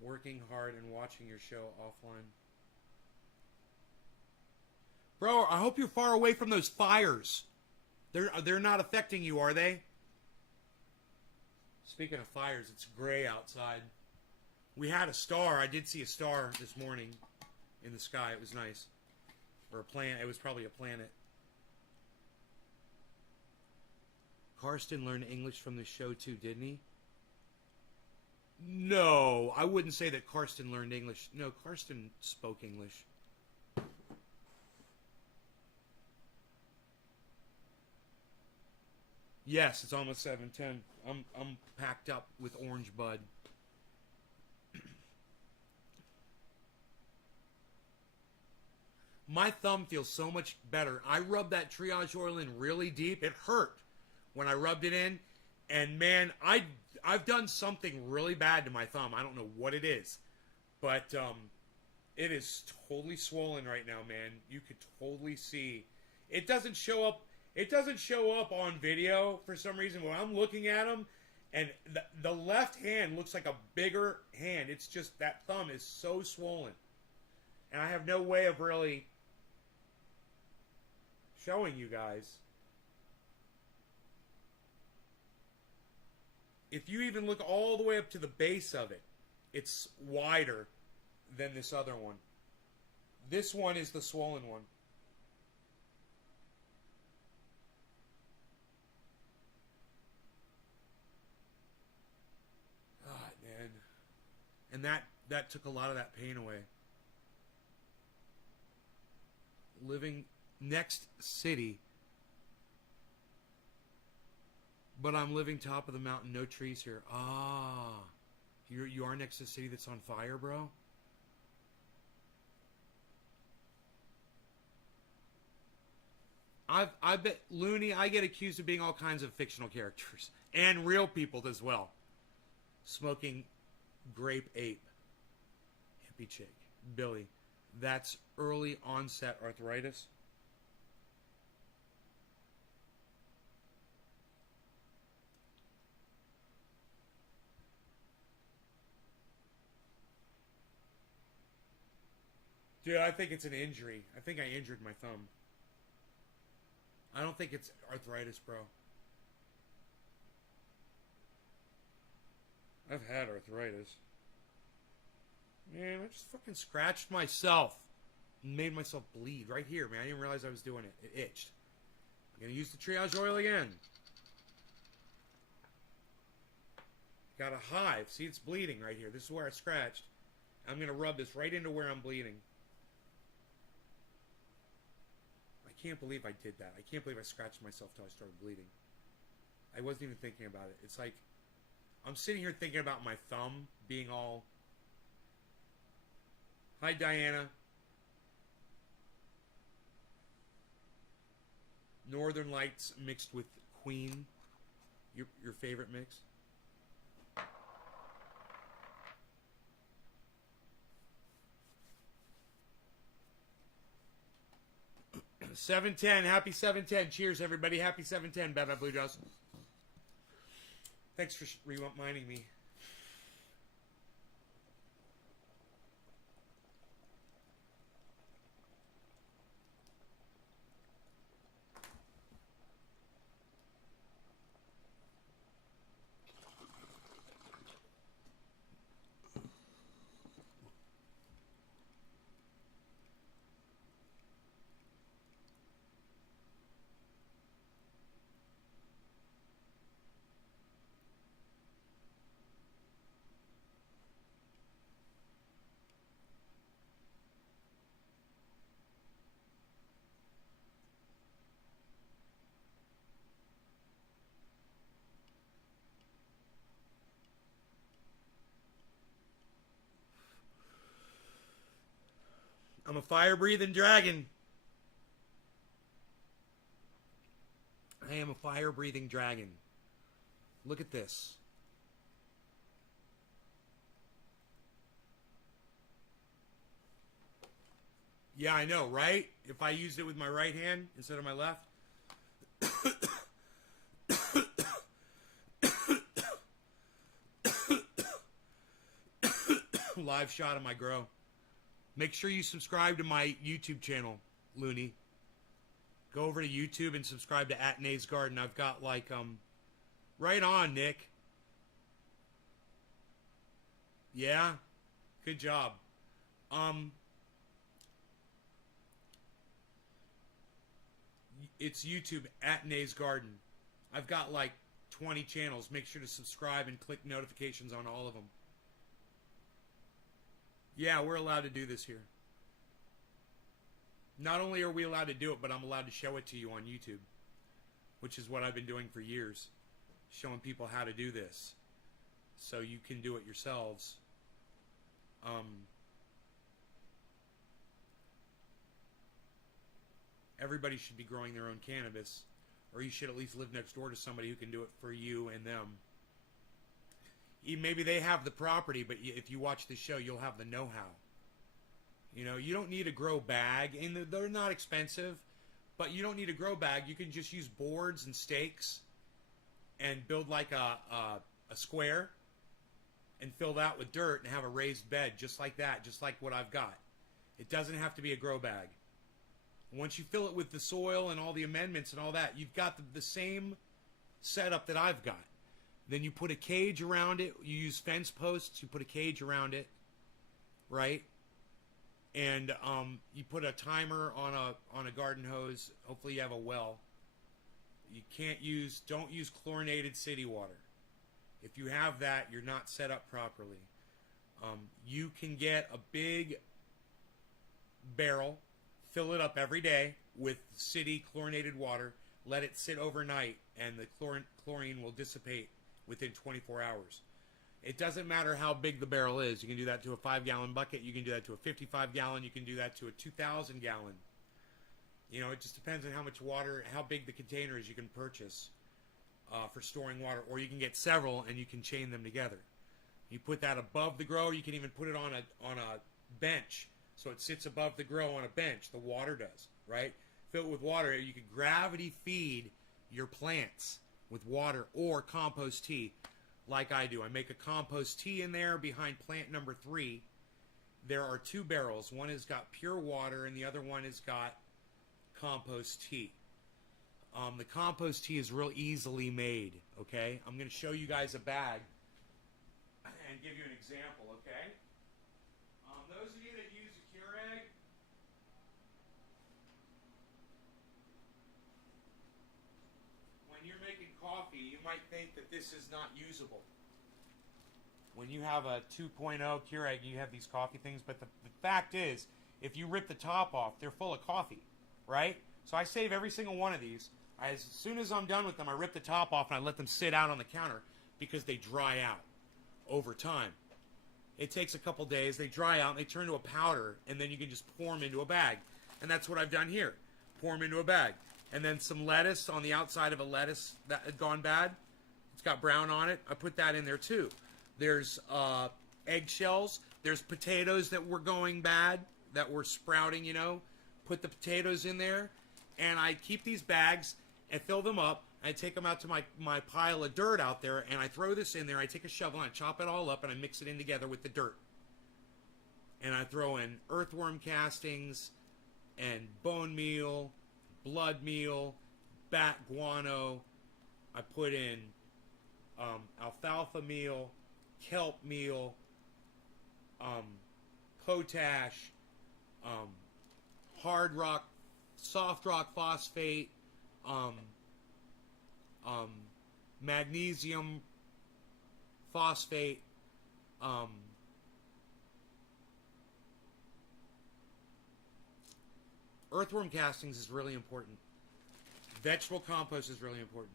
Working hard and watching your show offline. Bro, I hope you're far away from those fires. They're not affecting you, are they? Speaking of fires, it's gray outside. We had a star. I did see a star this morning in the sky. It was nice. Or a planet. It was probably a planet. Karsten learned English from the show too, didn't he? No, I wouldn't say that Karsten learned English. No, Karsten spoke English. Yes, it's almost 7:10. I'm packed up with orange bud. My thumb feels so much better. I rubbed that triage oil in really deep. It hurt when I rubbed it in. And man, I've done something really bad to my thumb. I don't know what it is. But It is totally swollen right now, man. You could totally see. It doesn't show up. It doesn't show up on video for some reason when I'm looking at them, and the left hand looks like a bigger hand. It's just that thumb is so swollen, and I have no way of really showing you guys. If you even look all the way up to the base of it, it's wider than this other one. This one is the swollen one. God, man. And that took a lot of that pain away. Living next city, but I'm living top of the mountain, no trees here. Ah, you are next to a city that's on fire, bro? I bet, Looney, I get accused of being all kinds of fictional characters. And real people as well. Smoking grape ape. Hippie chick. Billy. That's early onset arthritis. Dude, I think it's an injury. I think I injured my thumb. I don't think it's arthritis, bro. I've had arthritis. Man, I just fucking scratched myself and made myself bleed right here, man. I didn't realize I was doing it. It itched. I'm gonna use the triage oil again. Got a hive. See, it's bleeding right here. This is where I scratched. I'm gonna rub this right into where I'm bleeding. I can't believe I did that. I can't believe I scratched myself till I started bleeding. I wasn't even thinking about it. It's like I'm sitting here thinking about my thumb being all... Hi, Diana. Northern Lights mixed with Queen. Your favorite mix? 710. Happy 710. Cheers, everybody. Happy 710. Bad Bad Blue Jaws. Thanks for reminding me. I'm a fire-breathing dragon. I am a fire-breathing dragon. Look at this. Yeah, I know, right? If I used it with my right hand instead of my left. Live shot of my grow. Make sure you subscribe to my YouTube channel, Looney. Go over to YouTube and subscribe to @Nays Garden. I've got like right on, Nick. Yeah, good job. It's YouTube @Nays Garden. I've got like 20 channels. Make sure to subscribe and click notifications on all of them. Yeah, we're allowed to do this here. Not only are we allowed to do it, but I'm allowed to show it to you on YouTube, which is what I've been doing for years, showing people how to do this so you can do it yourselves. Everybody should be growing their own cannabis, or you should at least live next door to somebody who can do it for you and them. Maybe they have the property, but if you watch the show, you'll have the know-how. You know, you don't need a grow bag, and they're not expensive, but you don't need a grow bag. You can just use boards and stakes and build like a square and fill that with dirt and have a raised bed just like that, just like what I've got. It doesn't have to be a grow bag. Once you fill it with the soil and all the amendments and all that, you've got the same setup that I've got. Then you put a cage around it. You use fence posts. You put a cage around it, right? And you put a timer on a garden hose. Hopefully you have a well. You don't use chlorinated city water. If you have that, you're not set up properly. You can get a big barrel, fill it up every day with city chlorinated water, let it sit overnight, and the chlorine will dissipate within 24 hours. It doesn't matter how big the barrel is. You can do that to a 5-gallon bucket. You can do that to a 55-gallon. You can do that to a 2,000-gallon. You know, it just depends on how much water, how big the container is you can purchase for storing water. Or you can get several and you can chain them together. You put that above the grow. You can even put it on a bench. So it sits above the grow on a bench. The water does, right? Fill it with water. You can gravity feed your plants with water or compost tea like I do. I make a compost tea in there behind plant number 3. There are 2 barrels. One has got pure water and the other one has got compost tea. The compost tea is real easily made, okay? I'm going to show you guys a bag and give you an example, okay? Those of you that use a Keurig, when you're making coffee, you might think that this is not usable. When you have a 2.0 Keurig, you have these coffee things, but the fact is, if you rip the top off, they're full of coffee, right? So I save every single one of these. As soon as I'm done with them, I rip the top off and I let them sit out on the counter because they dry out over time. It takes a couple days, they dry out, and they turn to a powder, and then you can just pour them into a bag. And that's what I've done here. Pour them into a bag. And then some lettuce on the outside of a lettuce that had gone bad. It's got brown on it. I put that in there too. There's eggshells. There's potatoes that were going bad, that were sprouting, you know. Put the potatoes in there. And I keep these bags and fill them up. I take them out to my pile of dirt out there, and I throw this in there. I take a shovel and I chop it all up, and I mix it in together with the dirt. And I throw in earthworm castings and bone meal, blood meal, bat guano. I put in alfalfa meal, kelp meal, potash, hard rock, soft rock phosphate, magnesium phosphate, earthworm castings is really important. Vegetable compost is really important.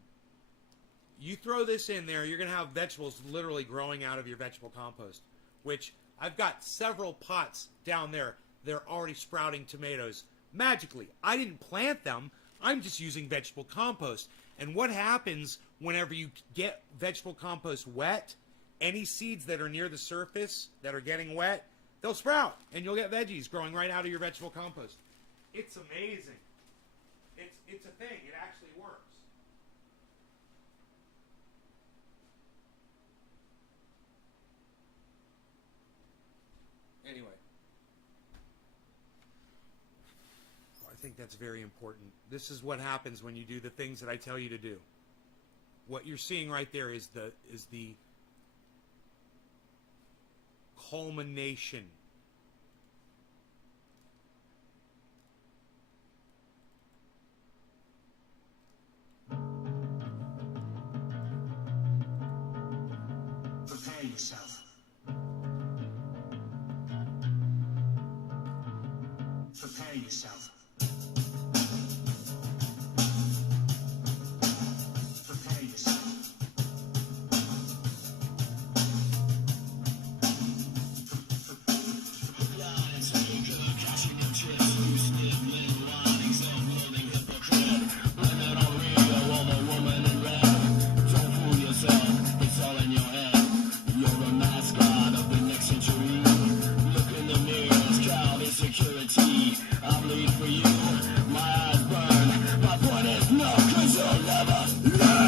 You throw this in there, you're going to have vegetables literally growing out of your vegetable compost, which I've got several pots down there. They're already sprouting tomatoes magically. I didn't plant them. I'm just using vegetable compost. And what happens whenever you get vegetable compost wet, any seeds that are near the surface that are getting wet, they'll sprout, and you'll get veggies growing right out of your vegetable compost. It's amazing. It's a thing. It actually works. Anyway. I think that's very important. This is what happens when you do the things that I tell you to do. What you're seeing right there is the culmination. Prepare yourself. Prepare yourself. Prepare yourself. I bleed for you, my eyes burn. My point is no, 'cause you'll never learn.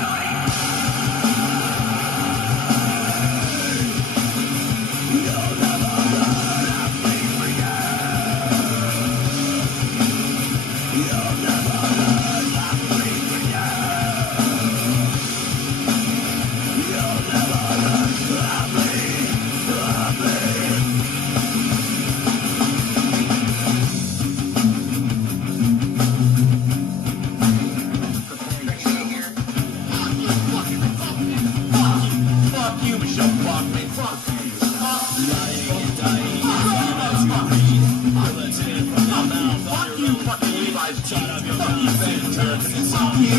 Fuck you, Michelle, fuck me, fuck you. Fuck you, fucking Levi's jeans. Fuck you, St. Turks. Fuck you.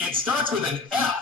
It starts with an F.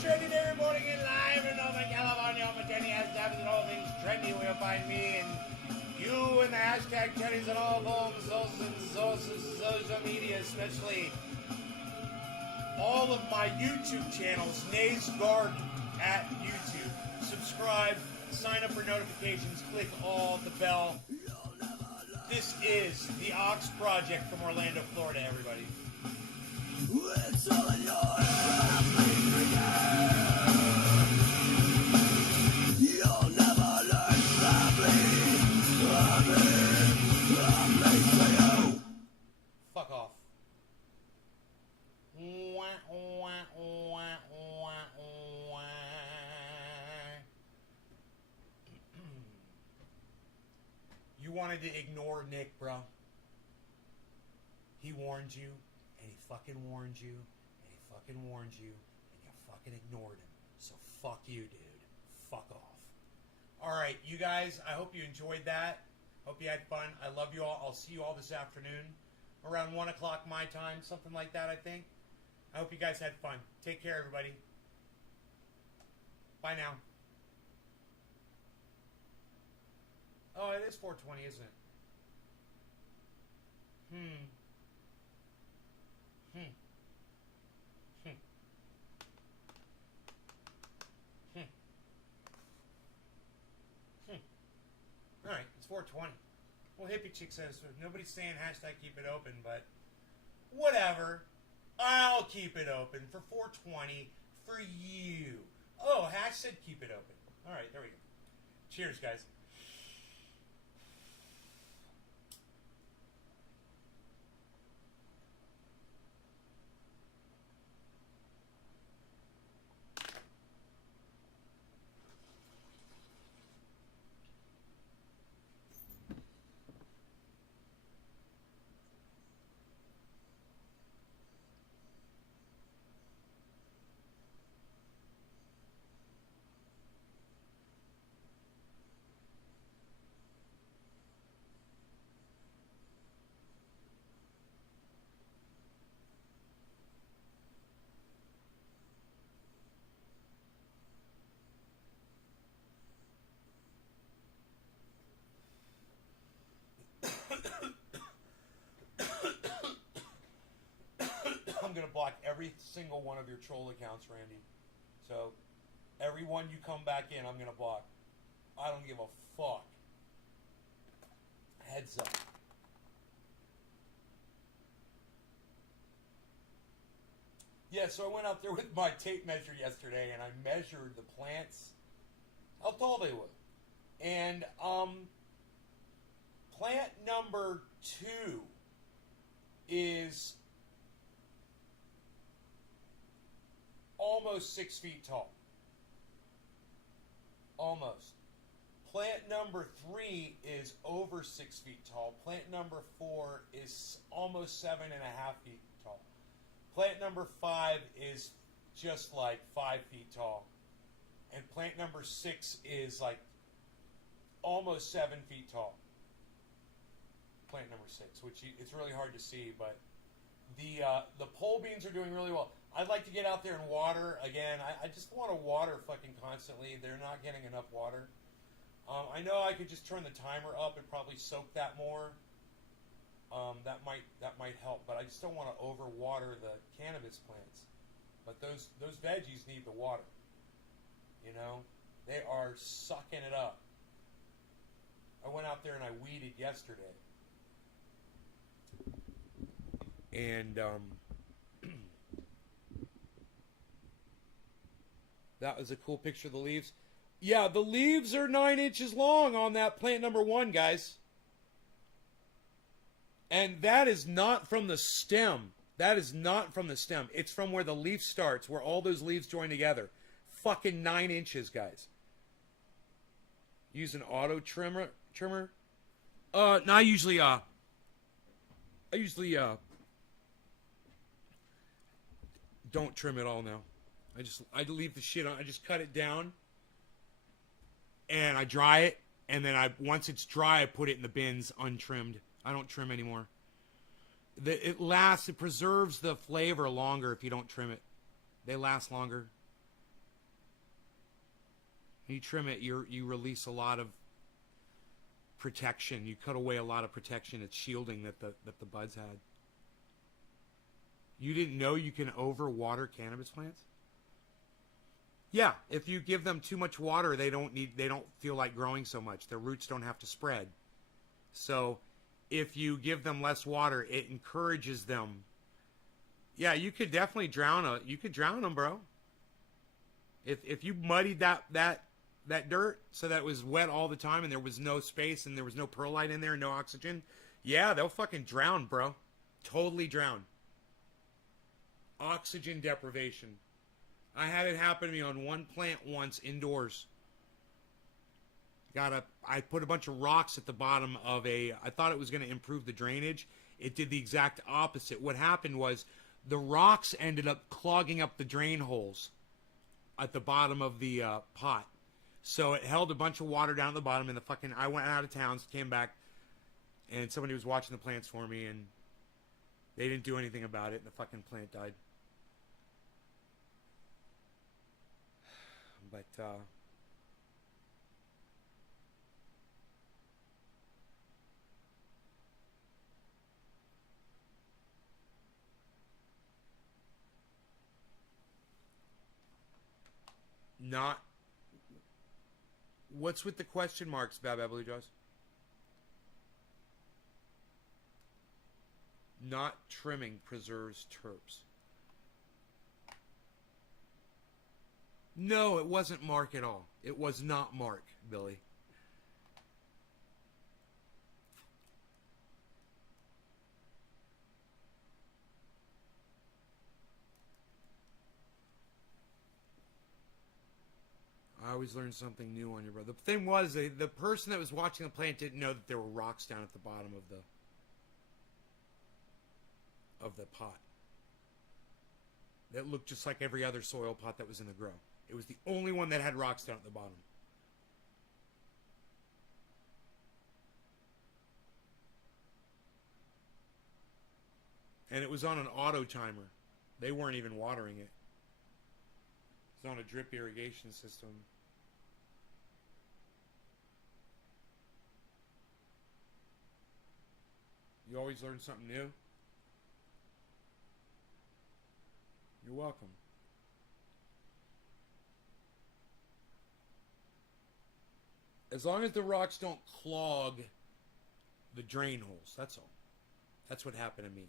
Trendy every morning and live in Northern California. I'm Jenny has dabs and all things trendy. Where you'll find me and you and the hashtag trendies on all forms, social media, especially all of my YouTube channels. Nays Garden at YouTube. Subscribe, sign up for notifications, click all the bell. This is the Ox Project from Orlando, Florida, everybody. Fuck off. You wanted to ignore Nick, bro. He warned you, and he fucking warned you, and he fucking warned you, and you fucking ignored him. So fuck you, dude. Fuck off. Alright, you guys, I hope you enjoyed that. Hope you had fun. I love you all. I'll see you all this afternoon. Around 1 o'clock my time, something like that, I think. I hope you guys had fun. Take care, everybody. Bye now. Oh, it is 4:20, isn't it? Alright, it's 4:20. Well, Hippie Chick says nobody's saying hashtag keep it open, but whatever. I'll keep it open for 4:20 for you. Oh, Hash said keep it open. Alright, there we go. Cheers, guys. I'm going to block every single one of your troll accounts, Randy. So, every one you come back in, I'm going to block. I don't give a fuck. Heads up. Yeah, so I went out there with my tape measure yesterday, and I measured the plants how tall they would. And plant number 2 is almost 6 feet tall. Almost. Plant number 3 is over 6 feet tall. Plant number 4 is almost 7.5 feet tall. Plant number 5 is just like 5 feet tall. And plant number 6 is like almost 7 feet tall. Plant number 6, which it's really hard to see, but the pole beans are doing really well. I'd like to get out there and water again. I just want to water fucking constantly. They're not getting enough water. I know I could just turn the timer up and probably soak that more. That might help, but I just don't want to overwater the cannabis plants. But those veggies need the water. You know, they are sucking it up. I went out there and I weeded yesterday, and that was a cool picture of the leaves. Yeah, the leaves are 9 inches long on that plant number 1, guys. And that is not from the stem. That is not from the stem. It's from where the leaf starts, where all those leaves join together. Fucking 9 inches, guys. Use an auto trimmer. No, I usually don't trim it all now. I leave the shit on. I just cut it down. And I dry it, and then once it's dry, I put it in the bins untrimmed. I don't trim anymore. It preserves the flavor longer if you don't trim it. They last longer. When you trim it, you release a lot of protection. You cut away a lot of protection. It's shielding that the buds had. You didn't know you can overwater cannabis plants? Yeah, if you give them too much water, they don't feel like growing so much. Their roots don't have to spread. So, if you give them less water, it encourages them. Yeah, you could definitely drown them, bro. If you muddied that dirt so that it was wet all the time and there was no space and there was no perlite in there, no oxygen, yeah, they'll fucking drown, bro. Totally drown. Oxygen deprivation. I had it happen to me on one plant once indoors. I put a bunch of rocks at the bottom of I thought it was going to improve the drainage. It did the exact opposite. What happened was the rocks ended up clogging up the drain holes at the bottom of the pot. So it held a bunch of water down at the bottom, and I went out of town, came back, and somebody was watching the plants for me, and they didn't do anything about it, and the fucking plant died. But, what's with the question marks, Bab Blue Jaws? Not trimming preserves terps. No, it wasn't Mark at all. It was not Mark, Billy. I always learn something new on your brother. The thing was, the person that was watching the plant didn't know that there were rocks down at the bottom of the pot. That looked just like every other soil pot that was in the grow. It was the only one that had rocks down at the bottom. And it was on an auto timer. They weren't even watering it. It was on a drip irrigation system. You always learn something new. You're welcome. As long as the rocks don't clog the drain holes, that's all. That's what happened to me.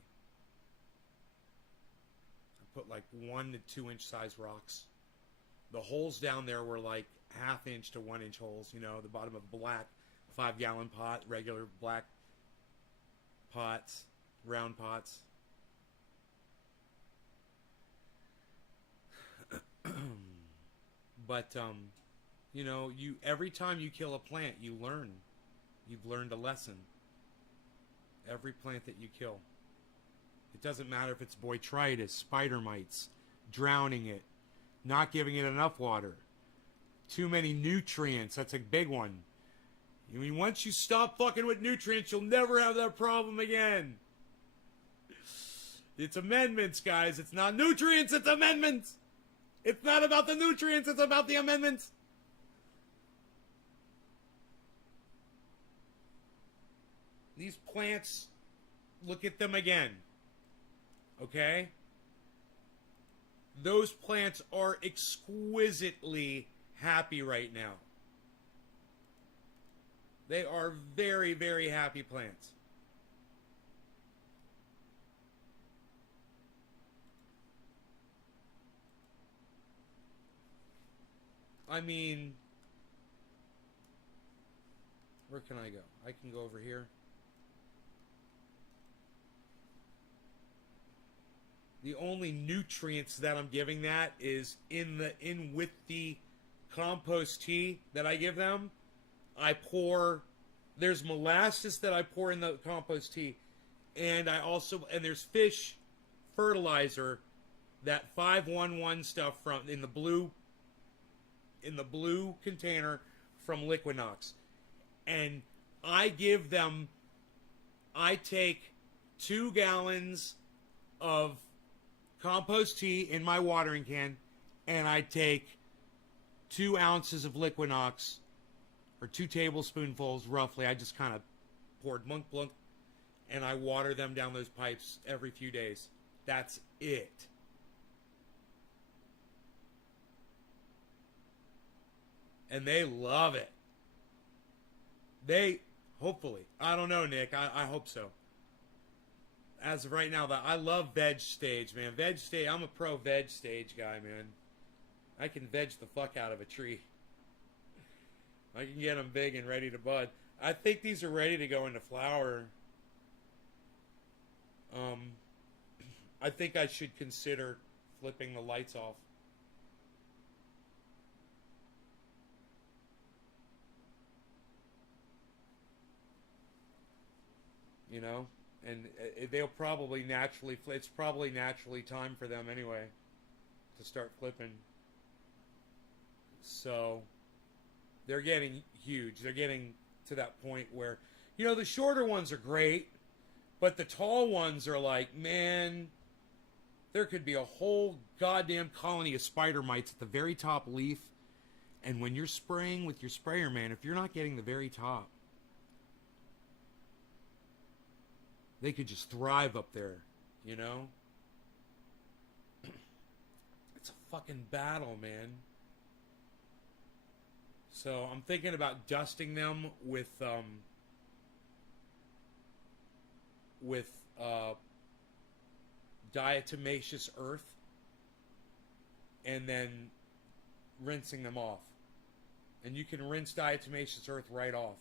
I put like 1 to 2 inch size rocks. The holes down there were like 1/2 inch to 1 inch holes. You know, the bottom of black 5-gallon pot, regular black pots, round pots. But you know, every time you kill a plant, you learn. You've learned a lesson. Every plant that you kill. It doesn't matter if it's botrytis, spider mites, drowning it, not giving it enough water, too many nutrients. That's a big one. I mean, once you stop fucking with nutrients, you'll never have that problem again. It's amendments, guys. It's not nutrients, it's amendments. It's not about the nutrients, it's about the amendments. These plants, look at them again. Okay? Those plants are exquisitely happy right now. They are very, very happy plants. I mean, where can I go? I can go over here. The only nutrients that I'm giving that is in with the compost tea that I give them. There's molasses that I pour in the compost tea, and there's fish fertilizer, that 511 stuff in the blue container from Liquinox. And I take 2 gallons of compost tea in my watering can, and I take 2 ounces of Liquinox, or 2 tablespoonfuls roughly. I just kind of poured blunk, and I water them down those pipes every few days. That's it. And they love it. Hopefully. I don't know, Nick. I hope so. As of right now, I love veg stage, man. Veg stage, I'm a pro veg stage guy, man. I can veg the fuck out of a tree. I can get them big and ready to bud. I think these are ready to go into flower. I think I should consider flipping the lights off. You know, and they'll probably naturally. It's probably naturally time for them anyway to start flipping. So they're getting huge. They're getting to that point where, you know, the shorter ones are great, but the tall ones are like, man, there could be a whole goddamn colony of spider mites at the very top leaf. And when you're spraying with your sprayer, man, if you're not getting the very top, they could just thrive up there, you know? It's a fucking battle, man. So I'm thinking about dusting them with diatomaceous earth, and then rinsing them off. And you can rinse diatomaceous earth right off,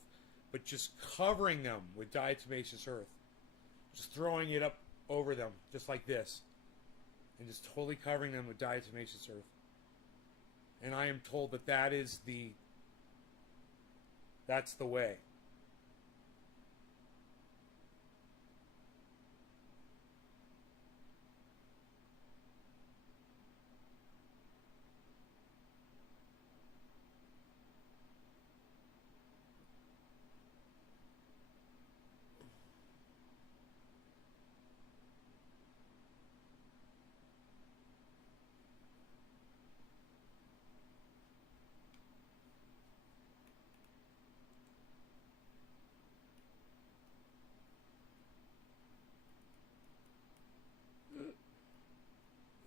but just covering them with diatomaceous earth. Just throwing it up over them, just like this. And just totally covering them with diatomaceous earth. And I am told that that's the way.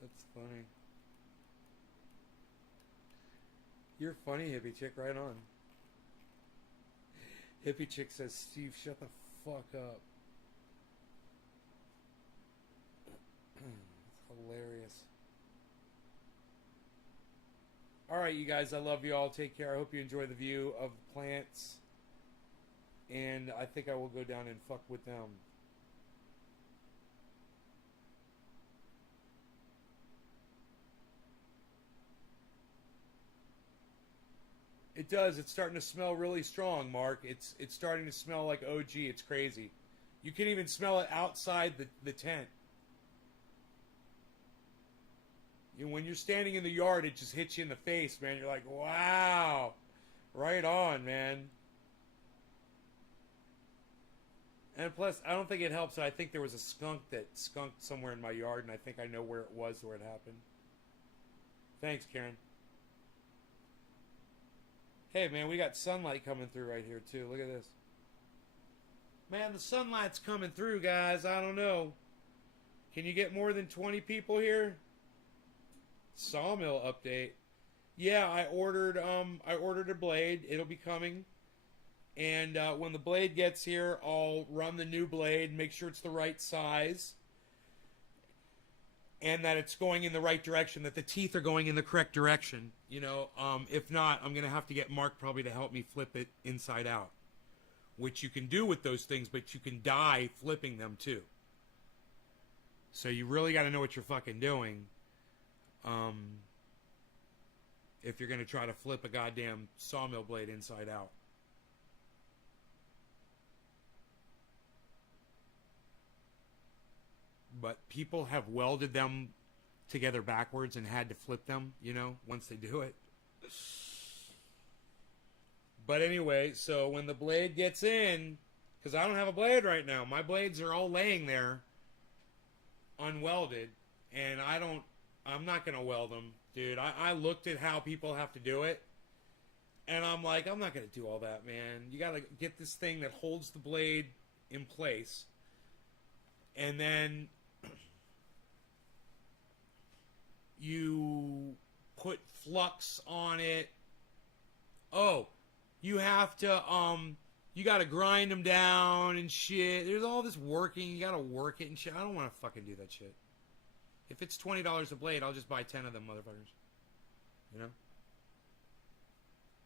That's funny. You're funny, hippie chick. Right on. Hippie chick says, Steve, shut the fuck up. It's hilarious. All right, you guys, I love you all. Take care. I hope you enjoy the view of plants. And I think I will go down and fuck with them. It does. It's starting to smell really strong, Mark. It's starting to smell like OG. It's crazy. You can even smell it outside the tent. When you're standing in the yard, it just hits you in the face, man. You're like, wow. Right on, man. And plus, I don't think it helps. I think there was a skunk that skunked somewhere in my yard, and I think I know where it was, where it happened. Thanks, Karen. Hey, man, we got sunlight coming through right here, too. Look at this. Man, the sunlight's coming through, guys. I don't know. Can you get more than 20 people here? Sawmill update. Yeah, I ordered a blade. It'll be coming. And when the blade gets here, I'll run the new blade, make sure it's the right size. And that it's going in the right direction, that the teeth are going in the correct direction. You know, if not, I'm going to have to get Mark probably to help me flip it inside out. Which you can do with those things, but you can die flipping them too. So you really got to know what you're fucking doing. If you're going to try to flip a goddamn sawmill blade inside out. But people have welded them together backwards and had to flip them, you know, once they do it. But anyway, so when the blade gets in, because I don't have a blade right now. My blades are all laying there unwelded, and I'm not going to weld them, dude. I looked at how people have to do it, and I'm like, I'm not going to do all that, man. You got to get this thing that holds the blade in place, and then you put flux on it. Oh, you have to, you gotta grind them down and shit. There's all this working. You gotta work it and shit. I don't want to fucking do that shit. If it's $20 a blade, I'll just buy 10 of them motherfuckers. You know?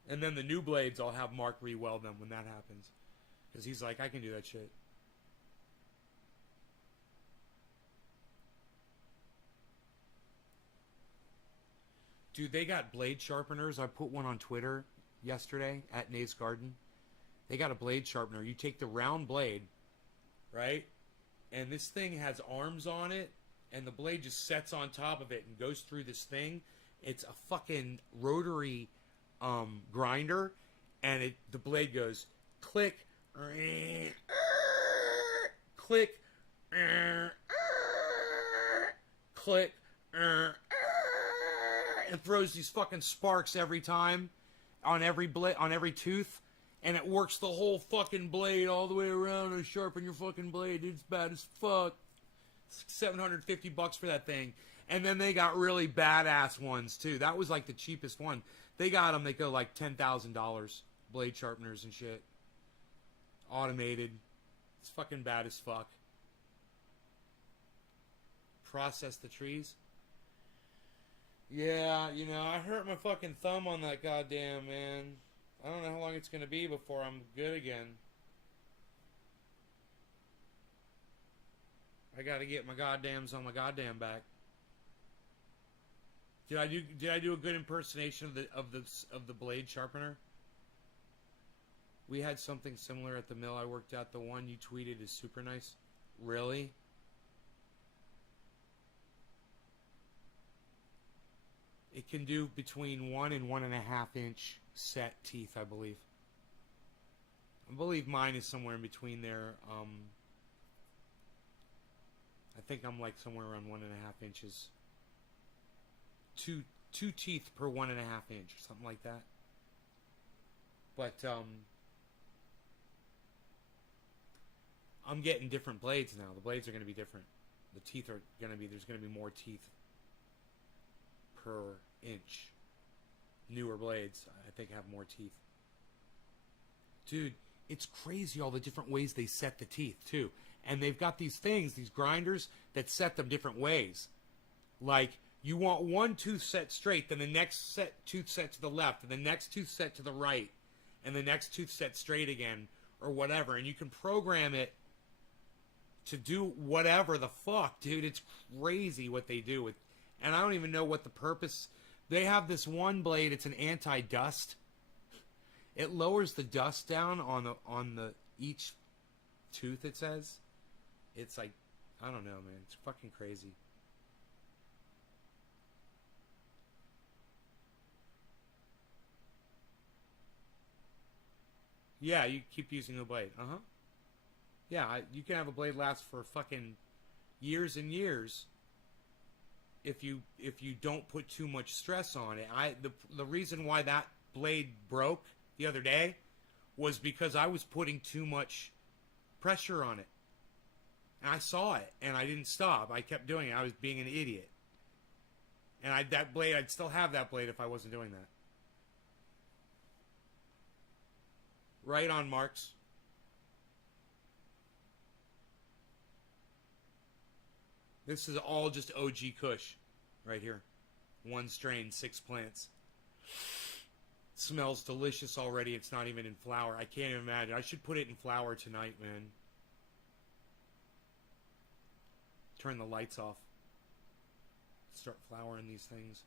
And then the new blades, I'll have Mark re-weld them when that happens. Because he's like, I can do that shit. Dude, they got blade sharpeners. I put one on Twitter yesterday at Nate's Garden. They got a blade sharpener. You take the round blade, right? And this thing has arms on it, and the blade just sets on top of it and goes through this thing. It's a fucking rotary grinder, and the blade goes click, click, click, and throws these fucking sparks every time on every blade, on every tooth, and it works the whole fucking blade all the way around and sharpen your fucking blade. Dude, it's bad as fuck. It's $750 for that thing. And then they got really badass ones too. That was like the cheapest one. They got them. They go like $10,000. Blade sharpeners and shit. Automated. It's fucking bad as fuck. Process the trees. Yeah, you know, I hurt my fucking thumb on that goddamn, man. I don't know how long it's gonna be before I'm good again. I gotta get my goddams on my goddamn back. Did I do a good impersonation of the blade sharpener? We had something similar at the mill I worked at. The one you tweeted is super nice. Really? It can do between 1 and 1.5 inch set teeth, I believe. I believe mine is somewhere in between there. I think I'm like somewhere around 1.5 inches. Two teeth per 1.5 inch, or something like that. But I'm getting different blades now. The blades are going to be different. The teeth are going to be, there's going to be more teeth per inch. Newer blades, I think, have more teeth. Dude, it's crazy all the different ways they set the teeth, too. And they've got these things, these grinders, that set them different ways. Like, You want one tooth set straight, then the next tooth set to the left, and the next tooth set to the right, and the next tooth set straight again, or whatever. And you can program it to do whatever the fuck, dude. It's crazy what they do with, and I don't even know what the purpose. They have this one blade. It's an anti-dust. It lowers the dust down on the each tooth. It says, it's like, I don't know, man. It's fucking crazy. Yeah, you keep using the blade. Yeah, you can have a blade last for fucking years and years if you don't put too much stress on it. The reason why that blade broke the other day was because I was putting too much pressure on it. And I saw it, and I didn't stop. I kept doing it. I was being an idiot. And I'd still have that blade if I wasn't doing that. Right on, Marks. This is all just OG Kush right here. One strain, 6 plants. Smells delicious already. It's not even in flower. I can't even imagine. I should put it in flower tonight, man. Turn the lights off. Start flowering these things.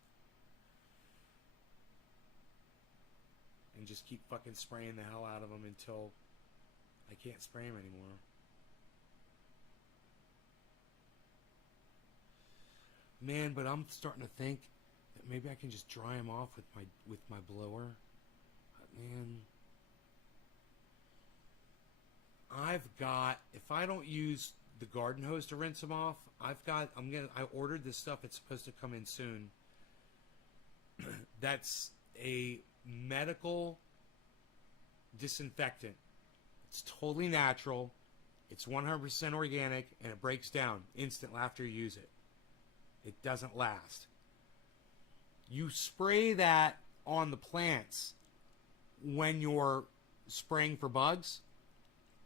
And just keep fucking spraying the hell out of them until I can't spray them anymore. Man, but I'm starting to think that maybe I can just dry them off with my blower. But man, I've got, if I don't use the garden hose to rinse them off, I ordered this stuff. It's supposed to come in soon. That's a medical disinfectant. It's totally natural. It's 100% organic, and it breaks down instantly after you use it. It doesn't last. You spray that on the plants when you're spraying for bugs,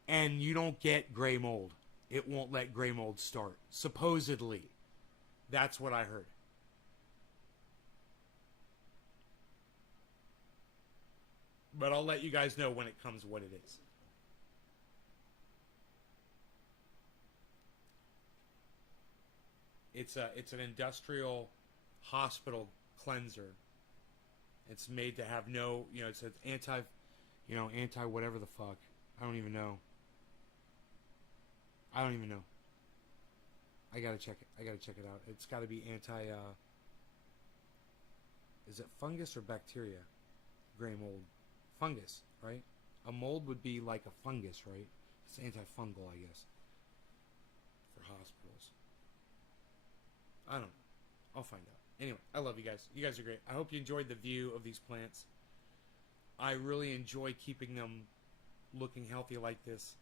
and you don't get gray mold. It won't let gray mold start. Supposedly. That's what I heard. But I'll let you guys know when it comes what it is. It's an industrial hospital cleanser. It's made to have no, it's an anti whatever the fuck. I don't even know. I gotta check it. I gotta check it out. It's gotta be anti, is it fungus or bacteria? Gray mold. Fungus, right? A mold would be like a fungus, right? It's antifungal, I guess. For hospitals. I don't know. I'll find out. Anyway, I love you guys. You guys are great. I hope you enjoyed the view of these plants. I really enjoy keeping them looking healthy like this.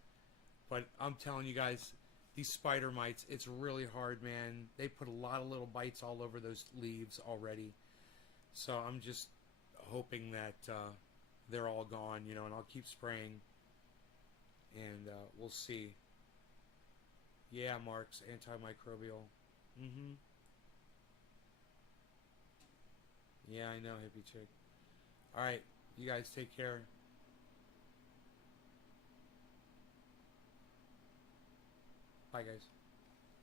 But I'm telling you guys, these spider mites, it's really hard, man. They put a lot of little bites all over those leaves already. So I'm just hoping that they're all gone, and I'll keep spraying. And we'll see. Yeah, Mark's antimicrobial. Yeah, I know, hippie chick. Alright, you guys take care. Bye, guys.